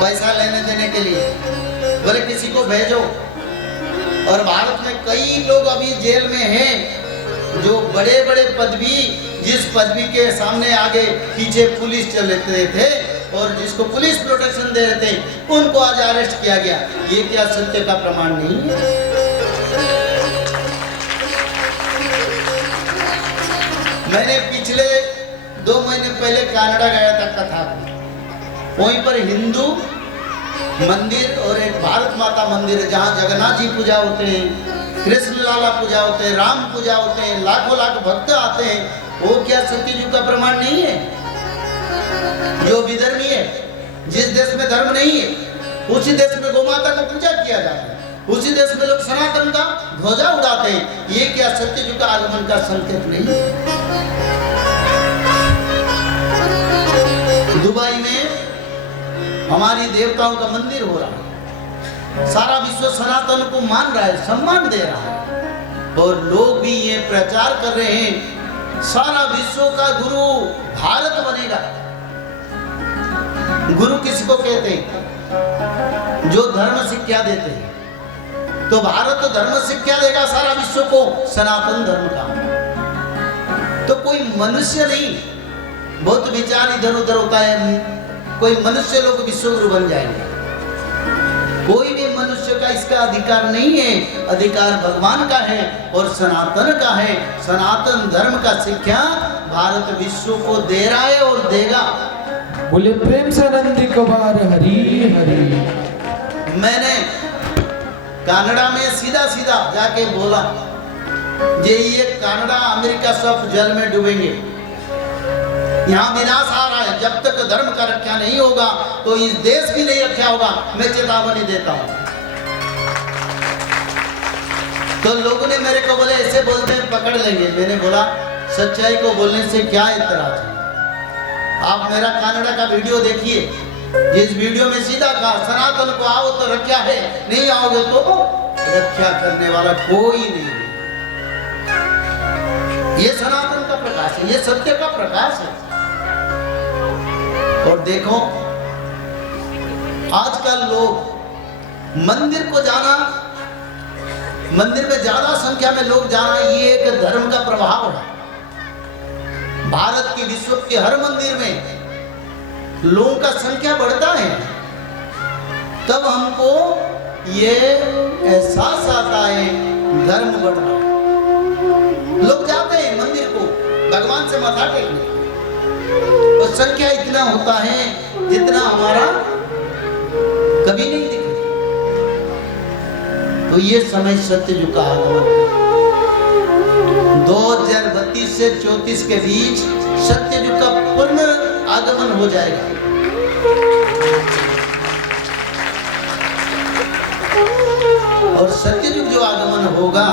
पैसा लेने देने के लिए, बोले किसी को भेजो। और भारत में कई लोग अभी जेल में हैं जो बड़े बड़े पदवी, जिस पदवी के सामने आगे पीछे पुलिस चलते थे और जिसको पुलिस प्रोटेक्शन दे रहे थे, उनको आज अरेस्ट किया गया। ये क्या सत्य का प्रमाण नहीं है? मैंने पिछले 2 महीने पहले कनाडा गया था कथा को। वहीं पर हिंदू मंदिर और एक भारत माता मंदिर है जहाँ जगन्नाथ जी पूजा होते हैं, कृष्ण लाला पूजा होते हैं, राम पूजा होते हैं, लाखों लाख भक्त आते हैं। वो क्या सत्ययुग का प्रमाण नहीं है? जो विधर्मी है, जिस देश में धर्म नहीं है उसी देश में गौ माता का पूजा किया जाता है, उसी देश में लोग सनातन का ध्वजा उड़ाते हैं। ये क्या सत्ययुग का आगमन का संकेत नहीं है? दुबई में हमारी देवताओं का मंदिर हो रहा है, सारा विश्व सनातन को मान रहा है, सम्मान दे रहा है और लोग भी ये प्रचार कर रहे हैं सारा विश्व का गुरु भारत बनेगा। गुरु किसको कहते हैं? जो धर्म शिक्षा देते हैं। तो भारत तो धर्म शिक्षा देगा सारा विश्व को, सनातन धर्म का। तो कोई मनुष्य नहीं, बहुत विचार इधर उधर होता है, कोई मनुष्य लोग विश्व गुरु बन जाएंगे। कोई भी मनुष्य का इसका अधिकार नहीं है। अधिकार भगवान का है और सनातन का है। सनातन धर्म का शिक्षा भारत विश्व को दे रहा है और देगा। बोले प्रेम से आनंद कबार हरी हरी। मैंने कनाडा में सीधा सीधा जाके बोला, ये कनाडा अमेरिका सब जल में डूबेंगे, यहाँ विनाश आ रहा है। जब तक धर्म का रक्षा नहीं होगा तो इस देश भी नहीं रक्षा होगा, मैं चेतावनी देता हूँ। तो लोगों ने मेरे को बोले ऐसे बोलते हैं पकड़ लेंगे। मैंने बोला सच्चाई को बोलने से क्या इतराज है? आप मेरा कनाडा का वीडियो देखिए, जिस वीडियो में सीधा कहा सनातन को आओ तो रक्षा है, नहीं आओगे तो रक्षा करने वाला कोई नहीं है। ये सनातन का प्रकाश है, ये सत्य का प्रकाश है। और देखो आजकल लोग मंदिर को जाना, मंदिर में ज्यादा संख्या में लोग जाना, ये एक धर्म का प्रभाव है। भारत की विश्व के हर मंदिर में लोगों का संख्या बढ़ता है, तब हमको ये एहसास आता है धर्म बढ़ रहा है। लोग जाते हैं मंदिर को भगवान से माथा टेकने, और संख्या इतना होता है जितना हमारा कभी नहीं दिखे। तो ये समय सत्ययुग का आगमन 2032 से 34 के बीच सत्ययुग का पूर्ण आगमन हो जाएगा। और सत्ययुग जो आगमन होगा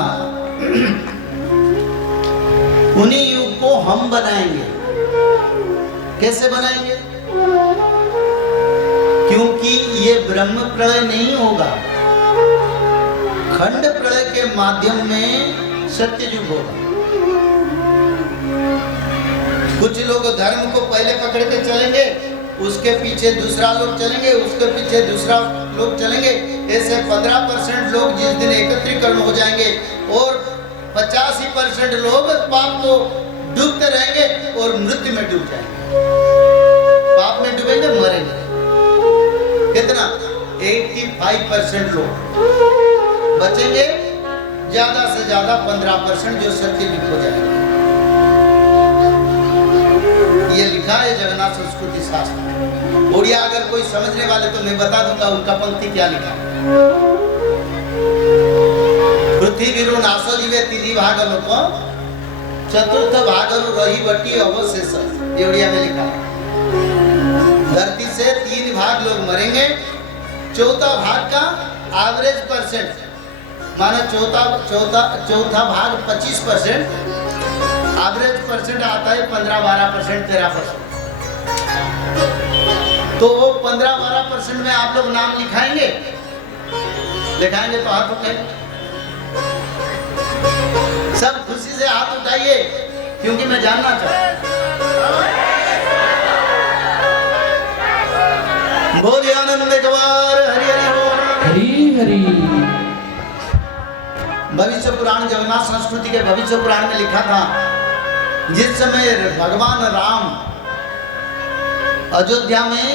उन्हीं युग को हम बनाएंगे। कैसे बनाएंगे? क्योंकि ये ब्रह्म प्रलय नहीं होगा, खंड प्रलय के माध्यम में सत्ययुग होगा। कुछ लोग धर्म को पहले पकड़ के चलेंगे, उसके पीछे दूसरा लोग चलेंगे, उसके पीछे दूसरा लोग चलेंगे। ऐसे 15% लोग जिस दिन एकत्रीकरण हो जाएंगे और 85% लोग पाप को डूबते रहेंगे और मृत्यु में डूब जाएंगे। पाप में डूबेंगे, मरेंगे। कितना? 85% लोग बचेंगे, ज्यादा से ज्यादा 15% जो सत्ययुग हो जाएंगे। ये लिखा है जगन्नाथ संस्कृति शास्त्र में। उड़िया अगर कोई समझने वाले तो मैं बता दूंगा उनका पंक्ति क्या लिखा है। पृथ्वी नाशो जीवे तीन भागन को चतुर्थ भागन रही बटी अवशेष, ये उड़िया में लिखा है। धरती से 3 भाग लोग मरेंगे, चौथा भाग का एवरेज परसेंट माना चौथा भाग 25%, एवरेज परसेंट आता है 15-12%, 13%। तो वो 15-12% में आप लोग नाम लिखाएंगे तो हाथ उठाइए, सब खुशी से हाथ उठाइए, क्योंकि मैं जानना चाहता हूं। बोलिए आनंद कवार हरि हरि बोल। हरि हरि। भविष्य पुराण, जगन्नाथ संस्कृति के भविष्य पुराण में लिखा था, जिस समय भगवान राम अयोध्या में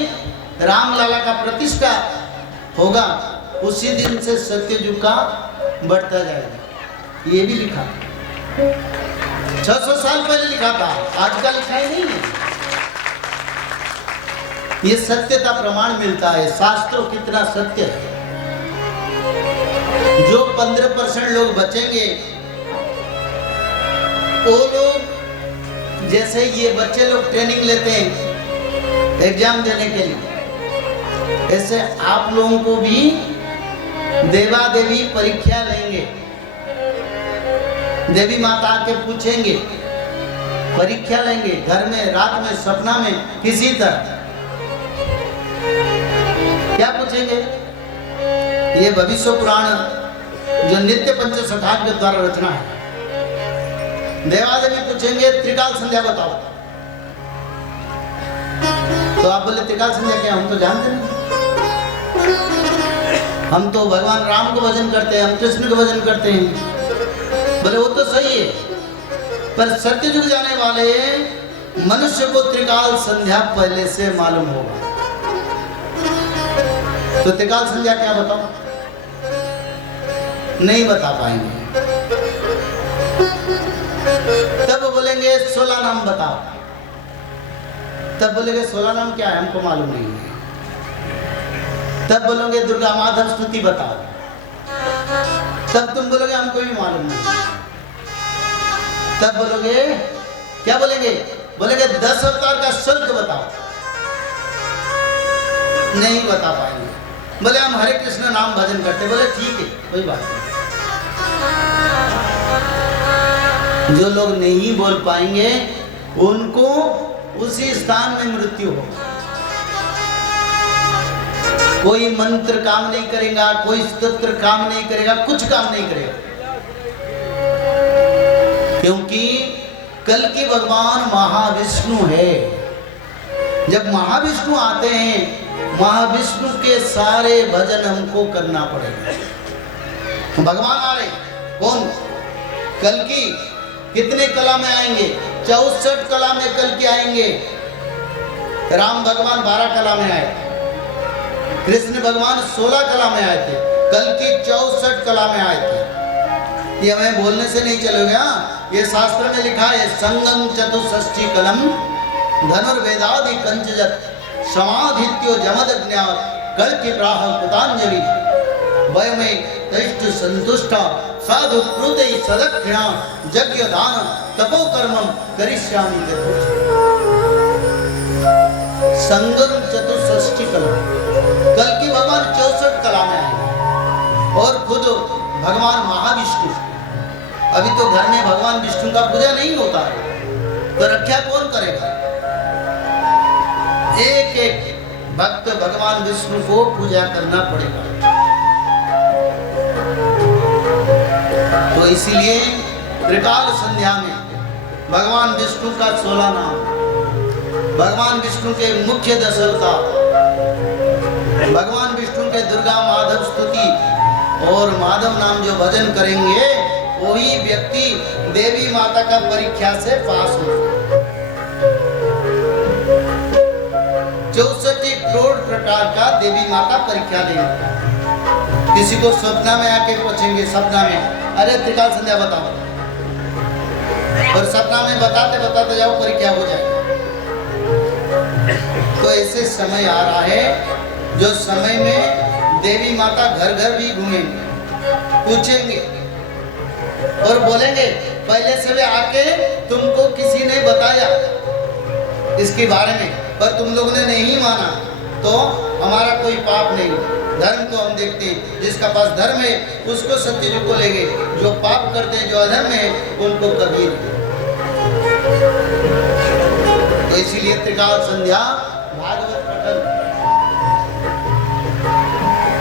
राम लला का प्रतिष्ठा होगा, उसी दिन से सत्ययुग का बढ़ता जाएगा। ये भी लिखा 600 साल पहले लिखा था, आज का लिखा ही नहीं है। ये सत्यता प्रमाण मिलता है, शास्त्रों कितना सत्य है। जो 15% लोग बचेंगे, वो लोग जैसे ये बच्चे लोग ट्रेनिंग लेते हैं एग्जाम देने के लिए, ऐसे आप लोगों को भी देवा देवी परीक्षा लेंगे। देवी माता के पूछेंगे, परीक्षा लेंगे घर में, रात में, सपना में, किसी तरह। क्या पूछेंगे? ये भविष्य पुराण जो नित्य पंचशठाक के द्वारा रचना है। देवादेवी पूछेंगे त्रिकाल संध्या बताओ, तो आप बोले त्रिकाल संध्या क्या? हम तो जानते नहीं, हम तो भगवान राम को भजन करते हैं, हम कृष्ण को भजन करते हैं। बोले वो तो सही है, पर सत्ययुग जाने वाले मनुष्य को त्रिकाल संध्या पहले से मालूम होगा। तो त्रिकाल संध्या क्या बताओ? नहीं बता पाएंगे। तब बोलेंगे 16 नाम बताओ, तब बोलेंगे 16 नाम क्या है, हमको मालूम नहीं है। तब बोलोगे दुर्गा माधव स्तुति बताओ, तब तुम बोलोगे हमको भी मालूम नहीं। तब बोलोगे क्या बोलेंगे? बोलेंगे 10 अवतार का शुल्क बताओ, नहीं बता पाएंगे। बोले हम हरे कृष्ण नाम भजन करते, बोले ठीक है कोई बात नहीं। जो लोग नहीं बोल पाएंगे उनको उसी स्थान में मृत्यु हो। कोई मंत्र काम नहीं करेगा, कोई स्तोत्र काम नहीं करेगा, कुछ काम नहीं करेगा, क्योंकि कल की भगवान महाविष्णु है। जब महाविष्णु आते हैं, महाविष्णु के सारे भजन हमको करना पड़ेगा। भगवान आ रहे कौन? कल की कितने कला में आएंगे? 64 कला में कल की आएंगे। राम भगवान 12 कला में आए, कृष्ण भगवान 16 कला में आए थे, कल की 64 कला में आए थे। ये हमें बोलने से नहीं चलेगा, ये शास्त्र में लिखा है। संगम चतुष्षष्टि कलम धनुर्वेदादि कंचजत समाधित्यो जमद ज्ञात कल की प्राह कृतांजलि वयमे तैष्ट संतुष्ट साधु कृते सदक्षिणा यज्ञ दान तपो कर्मम करिष्यामि यथोचित। संगम चतुष्षष्टि कला, कल की भगवान 64 कला में आए और खुद भगवान महाविष्णु। अभी तो घर में भगवान विष्णु का पूजा नहीं होता है, तो रक्षा कौन करेगा? एक एक भक्त भगवान विष्णु को पूजा करना पड़ेगा। तो इसीलिए त्रिकाल संध्या में भगवान विष्णु का 16 नाम, भगवान विष्णु के मुख्य 10 अवतार, भगवान विष्णु के दुर्गा माधव स्तुति और माधव नाम जो भजन करेंगे वही व्यक्ति देवी माता का परीक्षा से पास हो। 64 करोड़ प्रकार का देवी माता परीक्षा देंगे। किसी को सपना में आके पूछेंगे, सपना में अरे त्रिकाल संध्या बताओ, और सपना में बताते बताते जाओ परीक्षा हो जाए। तो ऐसे समय आ रहा है जो समय में देवी माता घर घर भी घूमेंगे, पूछेंगे और बोलेंगे पहले से वे आके तुमको किसी ने बताया इसके बारे में, पर तुम लोगों ने नहीं माना, तो हमारा कोई पाप नहीं। धर्म को हम देखते हैं, जिसका पास धर्म है उसको सत्ययुग को लेंगे, जो पाप करते हैं जो अधर्म है उनको कभी नहीं। तो इसीलिए त्रिकाल संध्या भागवत पठन,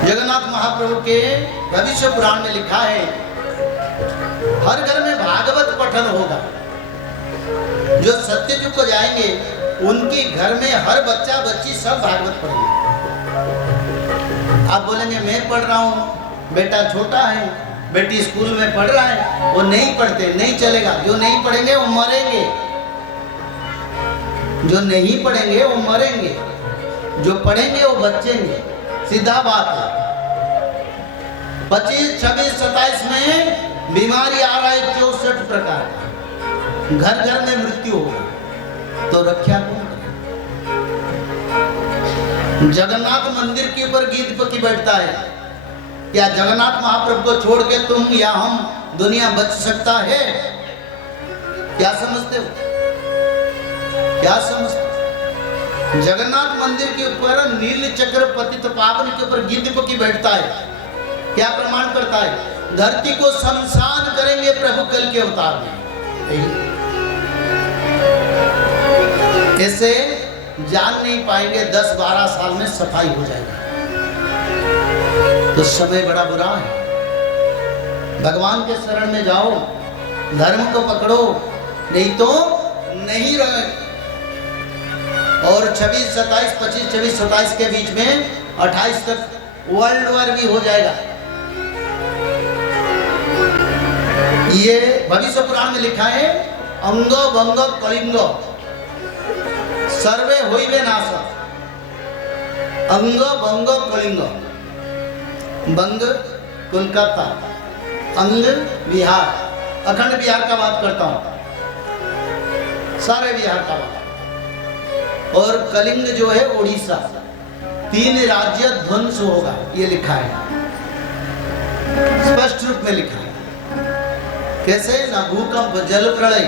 जगन्नाथ महाप्रभु के भविष्य पुराण में लिखा है हर घर में भागवत पठन होगा। जो सत्ययुग को जाएंगे उनके घर में हर बच्चा बच्ची सब भागवत पढ़ेंगे। आप बोलेंगे मैं पढ़ रहा हूँ, बेटा छोटा है, बेटी स्कूल में पढ़ रहा है, वो नहीं पढ़ते, नहीं चलेगा। जो नहीं पढ़ेंगे वो मरेंगे, जो नहीं पढ़ेंगे वो मरेंगे, जो पढ़ेंगे वो बचेंगे, सीधा बात है। 25, 26, 27 में बीमारी आ रहा है 64 प्रकार का, घर घर में मृत्यु होगा, तो रक्षा कौन? जगन्नाथ मंदिर के ऊपर गीत पकी बैठता है, क्या जगन्नाथ महाप्रभु को छोड़ के तुम या हम दुनिया बच सकता है? क्या समझते हो? क्या समझते? जगन्नाथ मंदिर के ऊपर नील चक्र पतित पावन के ऊपर गीत पकी बैठता है, क्या प्रमाण करता है? धरती को शमशान करेंगे प्रभु कल के अवतार में। ऐसे जान नहीं पाएंगे, 10-12 साल में सफाई हो जाएगी। तो समय बड़ा बुरा है। भगवान के शरण में जाओ, धर्म को पकड़ो, नहीं तो नहीं रहे। और 26, 27, 25, 26, 27 के बीच में 28 तक वर्ल्ड वॉर भी हो जाएगा। ये भविष्य पुराण में लिखा है अंगो भंगो कलिंगो सर्वे होइबे नाश। अंग भंग कलिंग, बंग कोलकाता, अंग बिहार, अखंड बिहार का बात करता हूं, सारे बिहार का बात, और कलिंग जो है उड़ीसा, 3 राज्य ध्वंस होगा, ये लिखा है, स्पष्ट रूप में लिखा है। कैसे? ना भूकंप, जल प्रलय,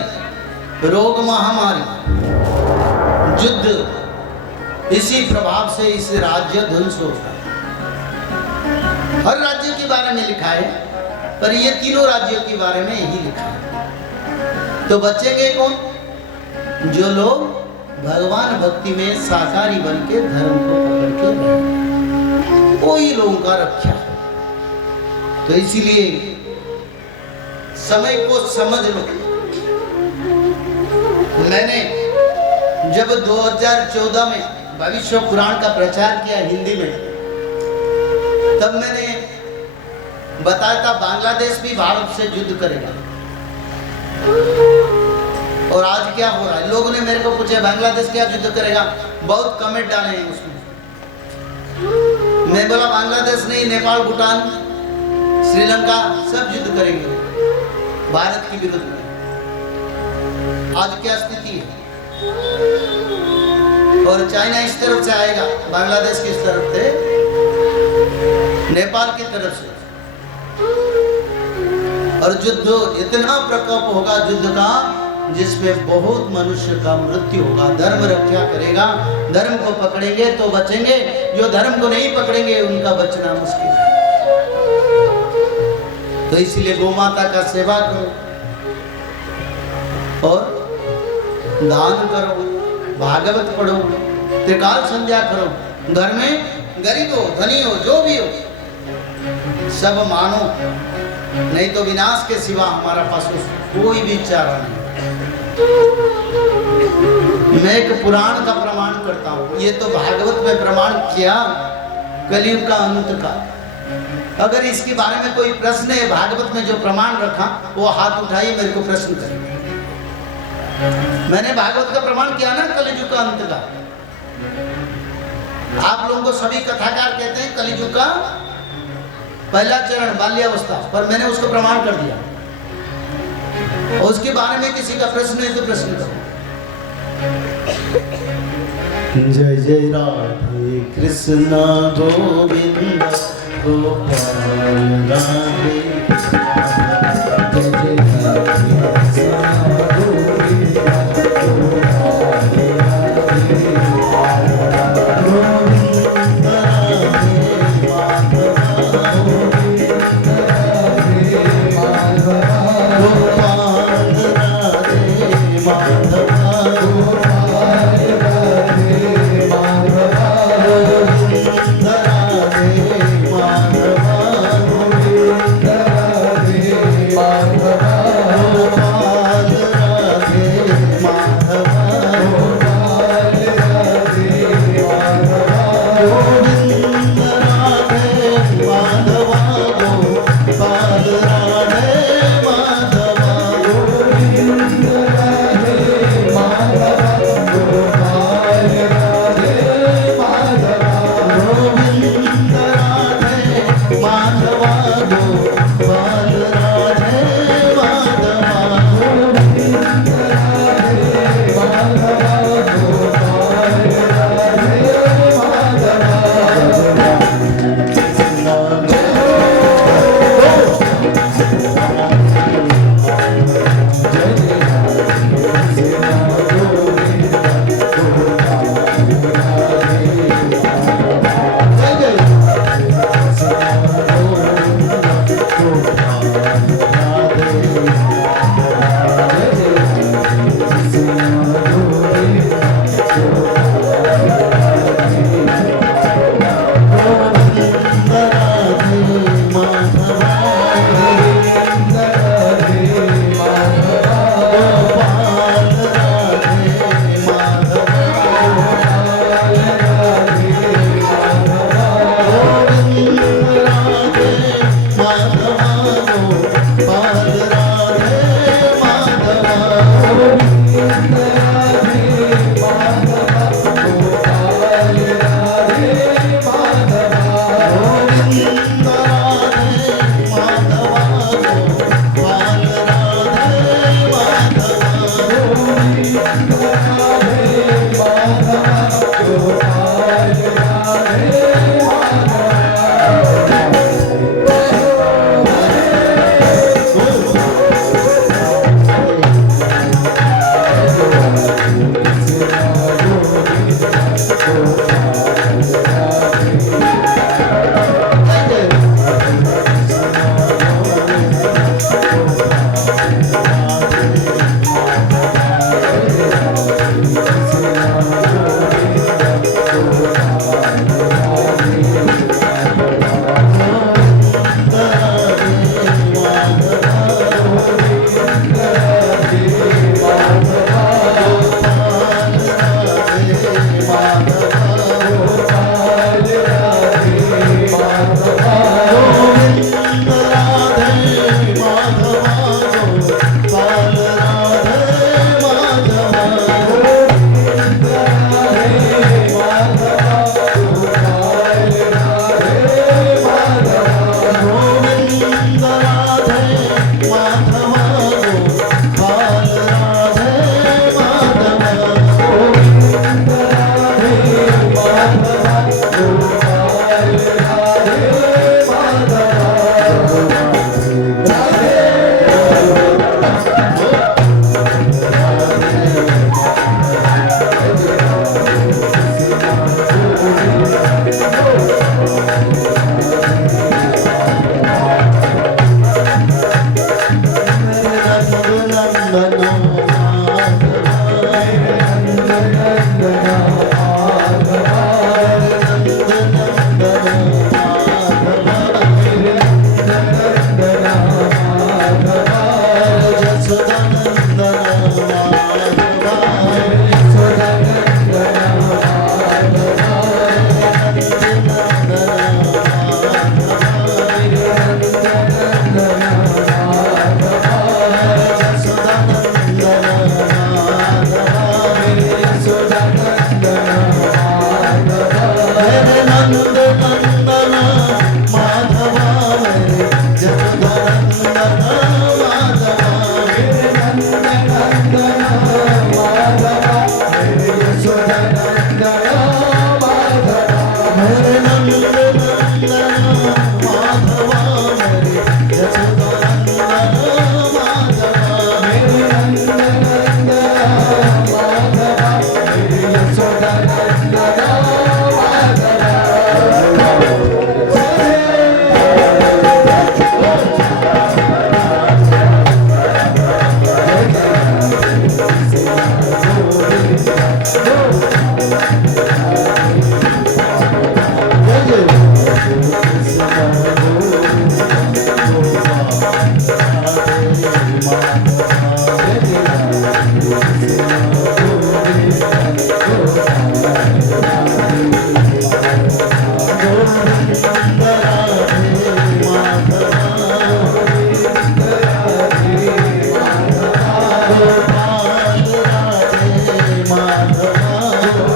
रोग, महामारी, युद्ध, इसी प्रभाव से इस राज्य ध्वंस होगा। हर राज्य के बारे में लिखा है, पर ये तीनों राज्यों के बारे में यही लिखा है। तो बचेंगे कौन? जो लोग भगवान भक्ति में साकारी बन के धर्म को पकड़ के रहे, कोई लोगों का रक्षा है। तो इसीलिए समय को समझ लो। मैंने जब 2014 में भविष्य पुराण का प्रचार किया हिंदी में, तब मैंने बताया था बांग्लादेश भी भारत से युद्ध करेगा। और आज क्या हो रहा है? लोगों ने मेरे को पूछा बांग्लादेश क्या युद्ध करेगा, बहुत कमेंट डाले हैं उसमें। मैं बोला बांग्लादेश नहीं, नेपाल, भूटान, श्रीलंका सब युद्ध करेंगे भारत के विरुद्ध में। आज क्या स्थिति है? और चाइना इस तरफ से आएगा, बांग्लादेश की इस तरफ से, नेपाल की तरफ से। और युद्ध इतना प्रकोप होगा युद्ध का जिसमें बहुत मनुष्य का मृत्यु होगा। धर्म रक्षा करेगा, धर्म को पकड़ेंगे तो बचेंगे, जो धर्म को नहीं पकड़ेंगे उनका बचना मुश्किल है। तो इसलिए गौ माता का सेवा करो और दान करो, भागवत पढ़ो, त्रिकाल संध्या करो। घर में गरीब हो धनी हो जो भी हो सब मानो, नहीं तो विनाश के सिवा हमारा पास कोई भी चारा नहीं। मैं एक पुराण का प्रमाण करता हूँ, ये तो भागवत में प्रमाण किया कलयुग का अंत का। अगर इसके बारे में कोई प्रश्न है, भागवत में जो प्रमाण रखा वो हाथ उठाइए, मेरे को प्रश्न करें। मैंने भागवत का प्रमाण किया ना कलयुग का अंत का। आप लोगों को सभी कथाकार कहते हैं कलयुग का पहला चरण बाल्यावस्था, पर मैंने उसको प्रमाण कर दिया। और उसके बारे में किसी का प्रश्न है तो प्रश्न करो। जय जय राधे कृष्ण गोविंद गोपाल राधे, जय जय राधे कृष्ण गोविंद गोपाल राधे, गोविंद राधे माधव, गोविंद राधे माधव, गोपाल राधे माधव, गोपाल राधे माधव, गोविंद राधे माधव, गोविंद माधवा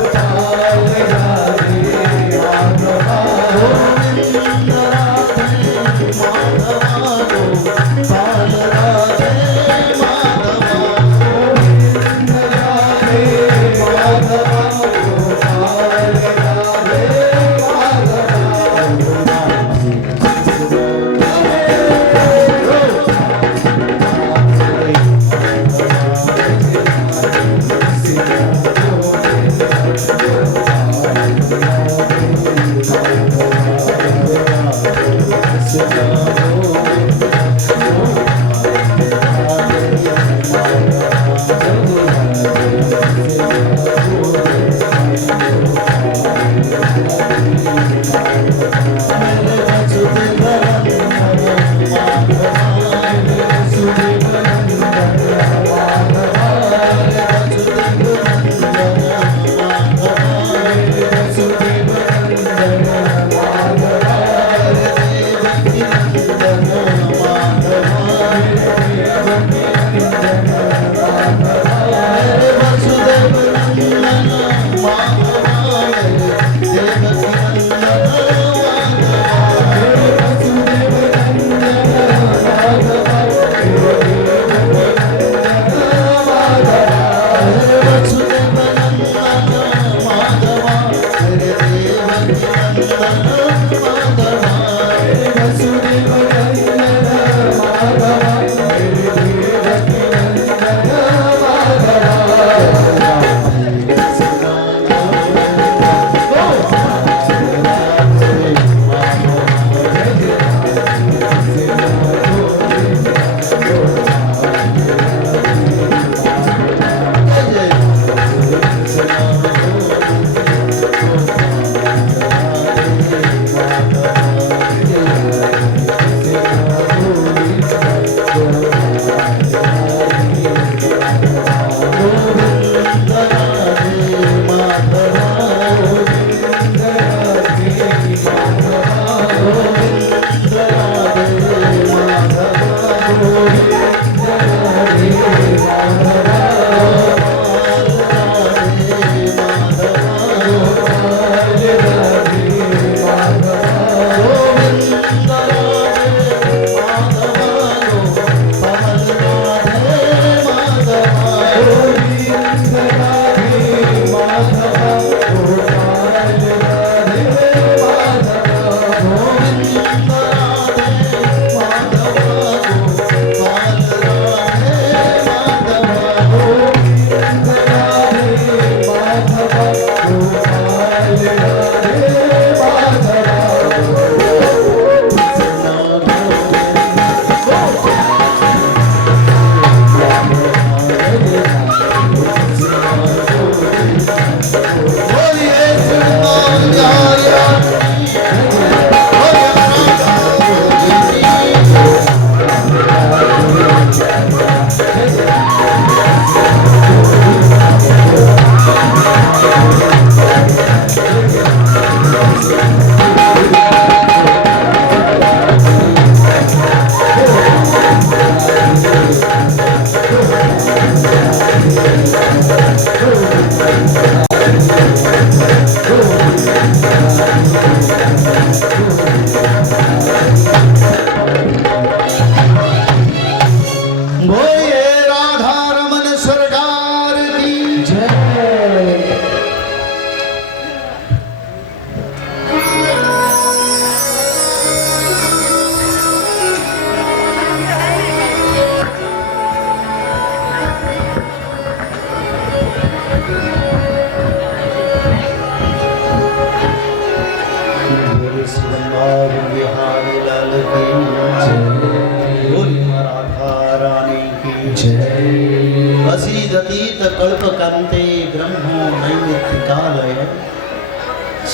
अतीत कल्पकान्ते ब्रह्मो नैमित्तिकालय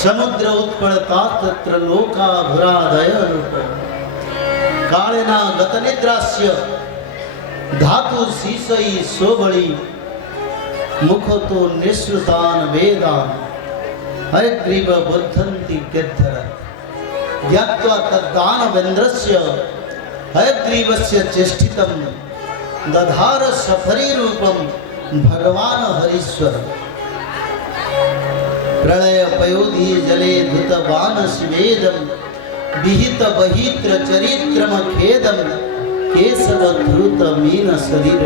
समुद्र उत्पलता तत्र लोकाभुरादय रूप कालेना गतनिद्रास्य धातु सीसई सोबळी मुखतो निश्रुतान वेदान हयग्रीव बुद्धन्ति गिद्धर ज्ञात्वा तद्दानवेन्द्रस्य हयग्रीवस्य चेष्टितं दधार सफरी रूपम भगवान हरीश्वर प्रलय पयोधि जले धुतवान शिवेदम विहित बहित्र चरित्रम खेदम केशव धृत मीन शरीर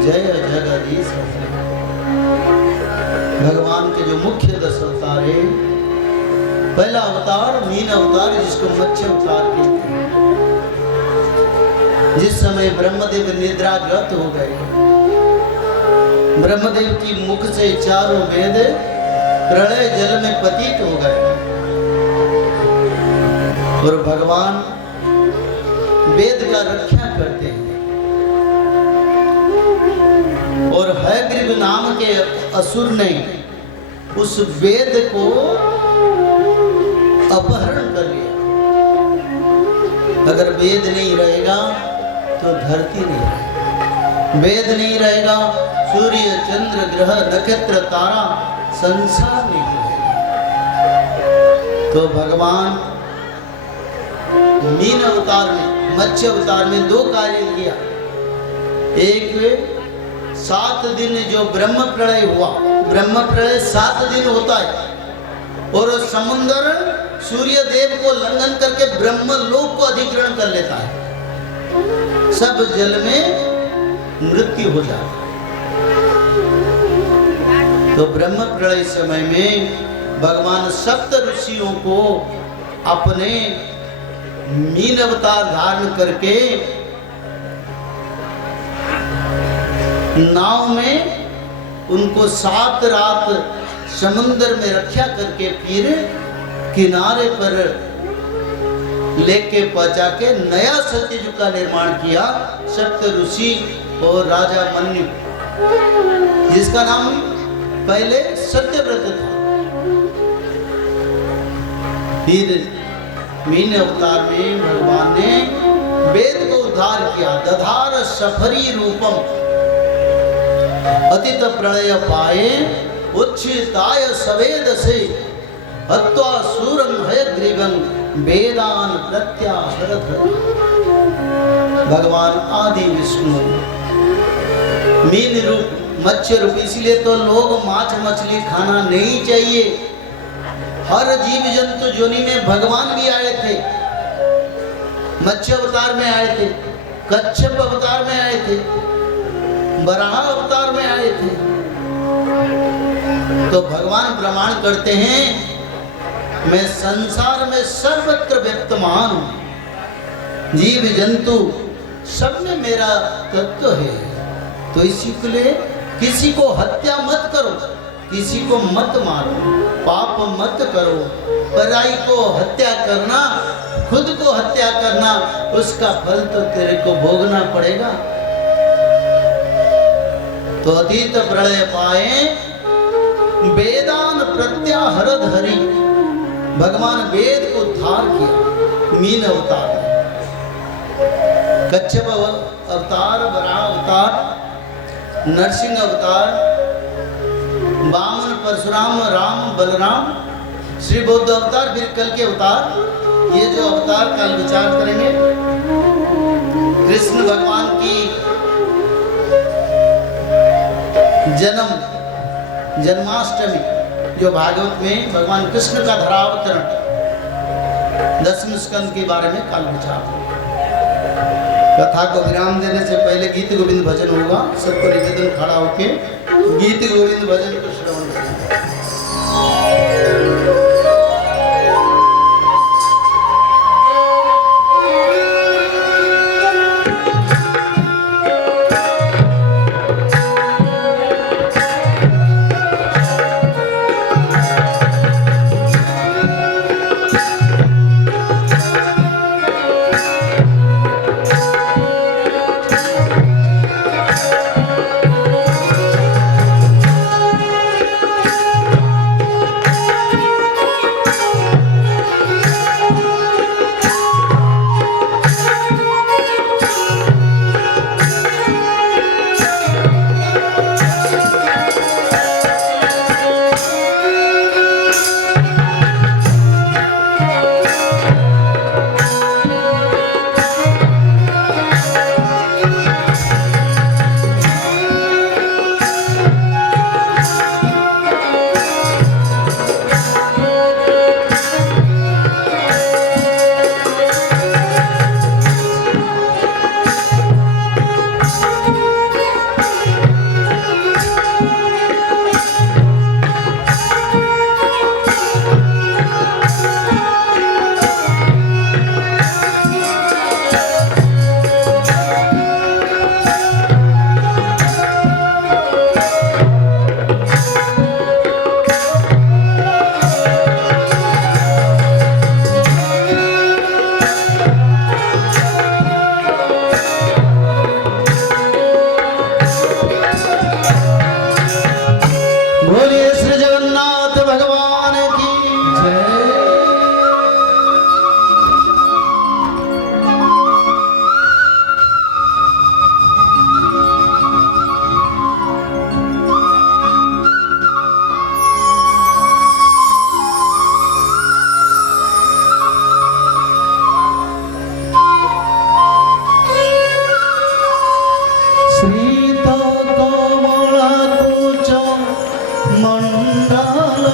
जय जगदीश। भगवान के जो मुख्य 10 अवतार है, पहला अवतार मीन अवतार जिसको मत्स्य अवतार कहते हैं। जिस समय ब्रह्मदेव निद्राग्रत हो गए, ब्रह्मदेव की मुख से चारों वेद प्रलय जल में पतित हो गए और भगवान वेद का रक्षा करते हैं और हयग्रीव नाम के असुर ने उस वेद को अपहरण कर लिया। अगर वेद नहीं रहेगा तो धरती नहीं रहेगी, वेद नहीं रहेगा सूर्य चंद्र ग्रह नक्षत्र तारा संसार नहीं रहेगा। तो भगवान मीन अवतार में मत्स्य अवतार में 2 कार्य किया। एक 7 दिन जो ब्रह्म प्रलय हुआ, ब्रह्म प्रलय 7 दिन होता है और समुद्र सूर्य देव को लंघन करके ब्रह्म लोक को अधिग्रहण कर लेता है, सब जल में मृत्यु हो जाता है। तो ब्रह्म प्रलय समय में भगवान सप्त ऋषियों को अपने मीन अवतार धारण करके नाव में उनको 7 रात समुद्र में रक्षा करके फिर किनारे पर लेके पहुंचा के नया सत्ययुग का निर्माण किया। सप्त ऋषि और राजा मन्यु, जिसका नाम पहले सत्यव्रत था, फिर मीन अवतार में भगवान ने वेद को उद्धार किया। दधार सफरी रूपम अतीत प्रलय पाए उच्छिताय सवेद से हत्वा सूरम हयग्रीवं वेदान प्रत्याहरत। भगवान आदि विष्णु मीन रूप मत्स्य रूप, इसलिए तो लोग माछ मछली खाना नहीं चाहिए। हर जीव जंतु जोनि में भगवान भी आए थे, मत्स्य अवतार में आए थे, कच्छप अवतार में आए थे, वराह अवतार में आए थे। तो भगवान प्रमाण करते हैं मैं संसार में सर्वत्र व्यक्तमान हूं, जीव जंतु सब में मेरा तत्व है। तो इसी के लिए किसी को हत्या मत करो, किसी को मत मारो, पाप मत करो। पराई को हत्या करना, खुद को हत्या करना, उसका फल तो तेरे को भोगना पड़ेगा। तो अतीत प्रलय पाए वेदान प्रत्याहरद हरि, भगवान वेद को उद्धार किया मीन अवतार में। कच्छप अवतार, वराह अवतार, नरसिंह अवतार, वामन परशुराम, राम बलराम, श्री बौद्ध अवतार, फिर कल के अवतार। ये जो अवतार कल विचार करेंगे। कृष्ण भगवान की जन्माष्टमी जो भागवत में भगवान कृष्ण का धरावतरण 10वें स्कंद के बारे में कल विचार। कथा को विराम देने से पहले गीत गोविंद भजन होगा। सबको निवेदन खड़ा होके गीत गोविंद भजन को श्रवण करेंगे। मंगल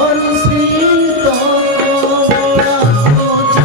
और सीता को बड़ा कुछ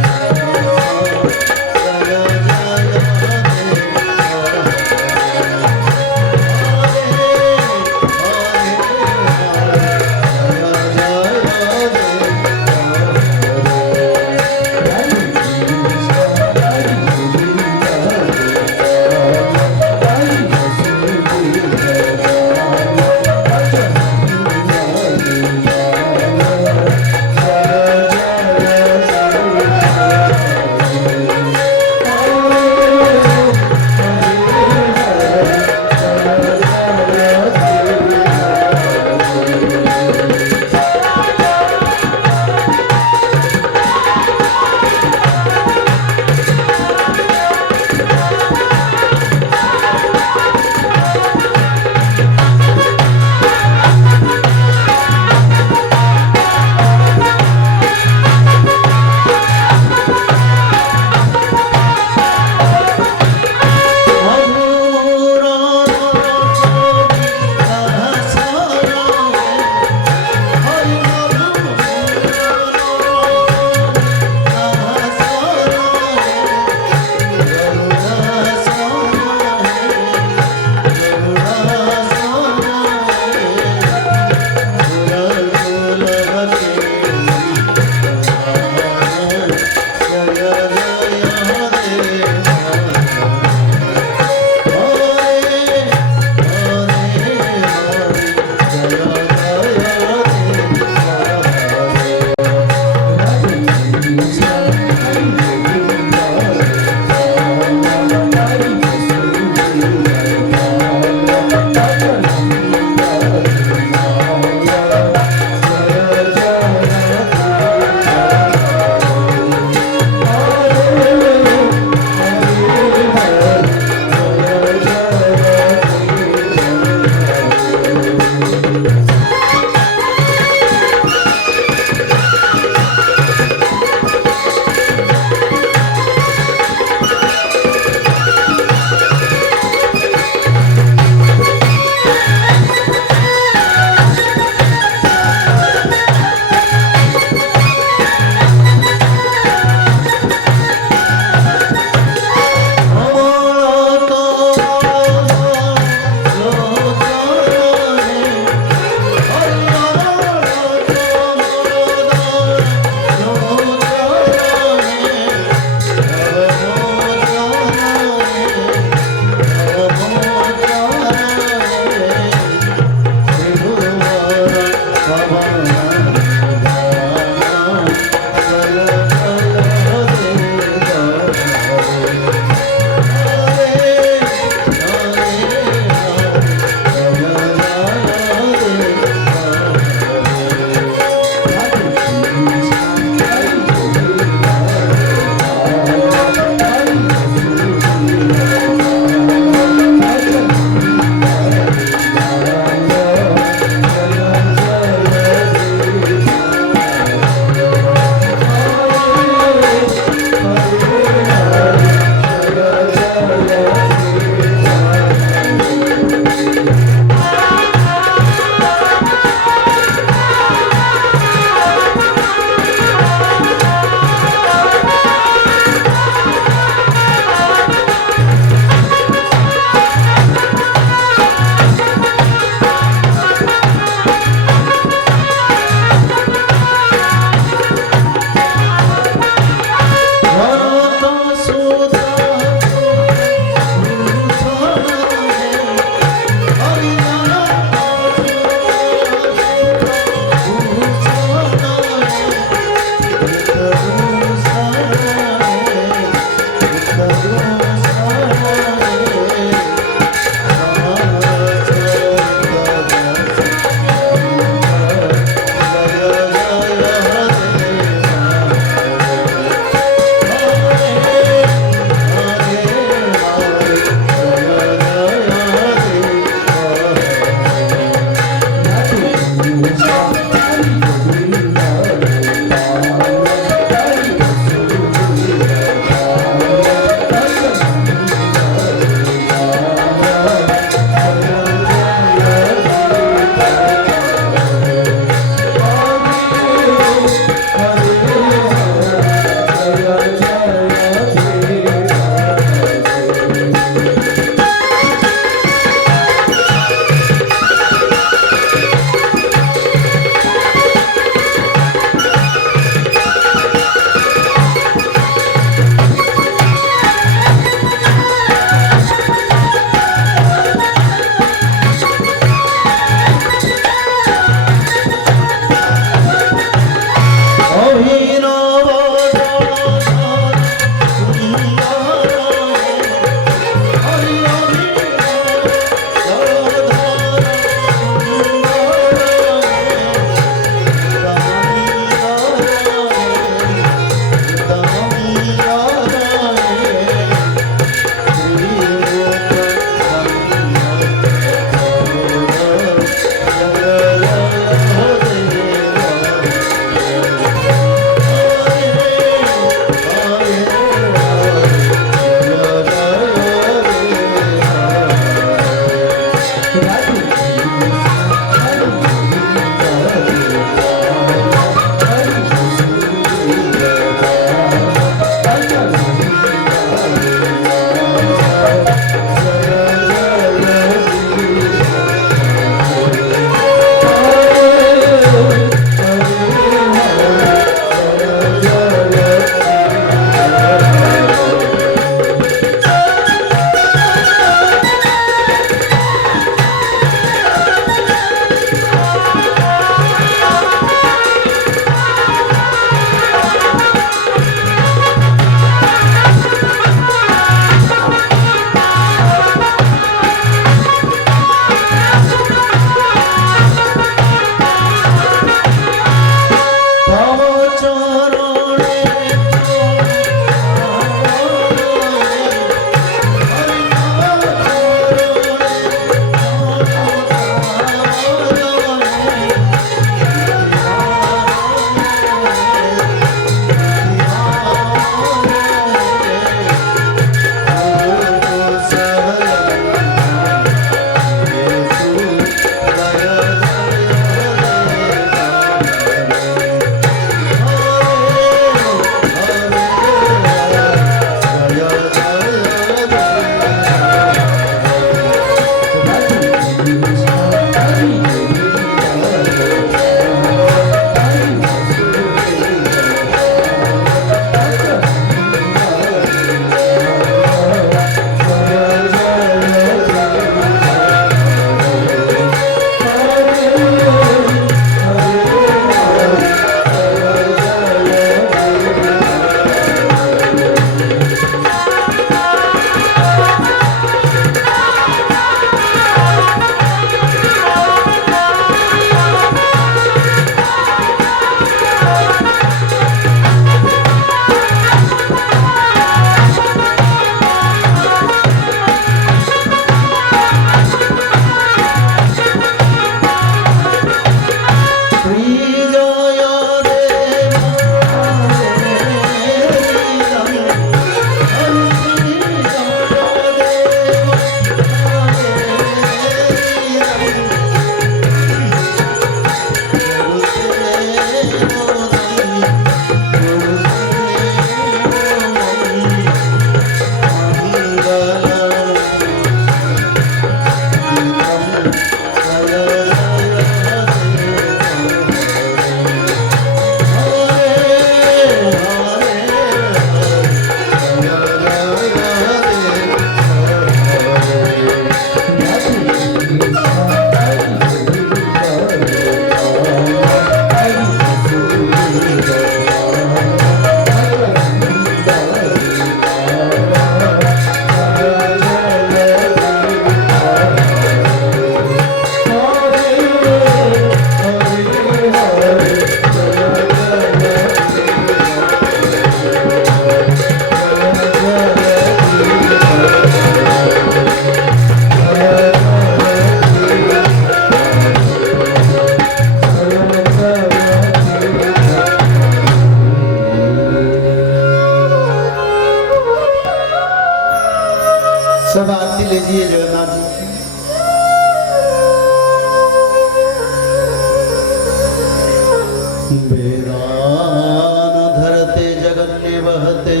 वेदान धरते जगन्निवहते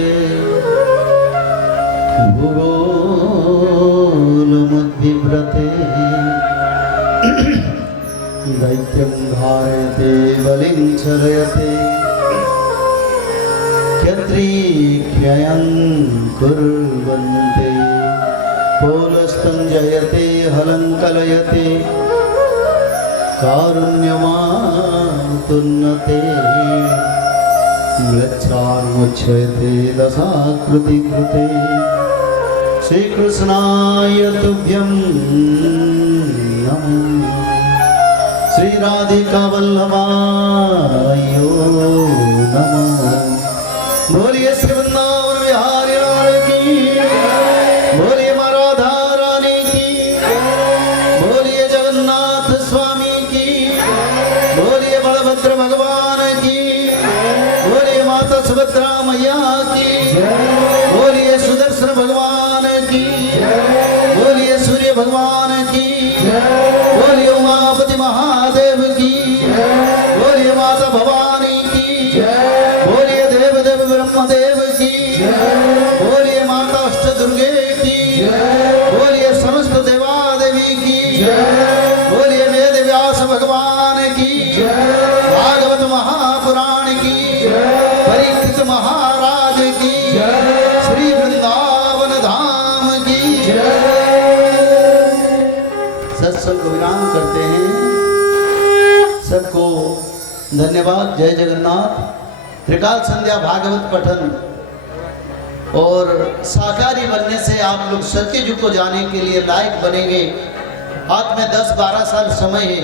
भूगोलमुद्विव्रते दैत्यं धारयते बलिं छलयते क्षत्रियं कुर्वन्ते पौलस्तं जयते हलं कलयते कारुण्यमातुन्नते म्लेच्छान्मुच्यते दशाकृति कृते श्रीकृष्णाय तुभ्यं नमः श्रीराधिका वल्लभाय नमः। बोलिए श्री वृंदावन बिहारी लाल की, बोलिए माँ राधा रानी की, बोलिए जगन्नाथ स्वामी की, बोलिए बलभद्र भगवान की, बोलिए माता सुभद्रा मैया की, बोलिए सुदर्शन भगवान की, बोलिए सूर्य भगवान की, बोलिए उमापति महादेव की, बोलिए माता भवानी की, बोलिए देव देव ब्रह्मदेव की, बोलिए माता अष्ट दुर्गे की, बोलिए समस्त देवादेवी की, बोलिए वेद व्यास भगवान की, भागवत महापुराण की, परीक्षित महाराज की, श्री वृंदावन धाम की। सत्संग को विराम करते हैं। सबको धन्यवाद। जय जगन्नाथ। त्रिकाल संध्या भागवत पठन और शाकाहारी बनने से आप लोग सत्ययुग को जाने के लिए लायक बनेंगे। हाथ में 10-12 साल समय है।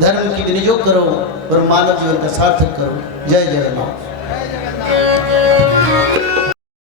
धर्म की विनियोग करो और मानव जीवन का सार्थक करो। जय जगन्नाथ।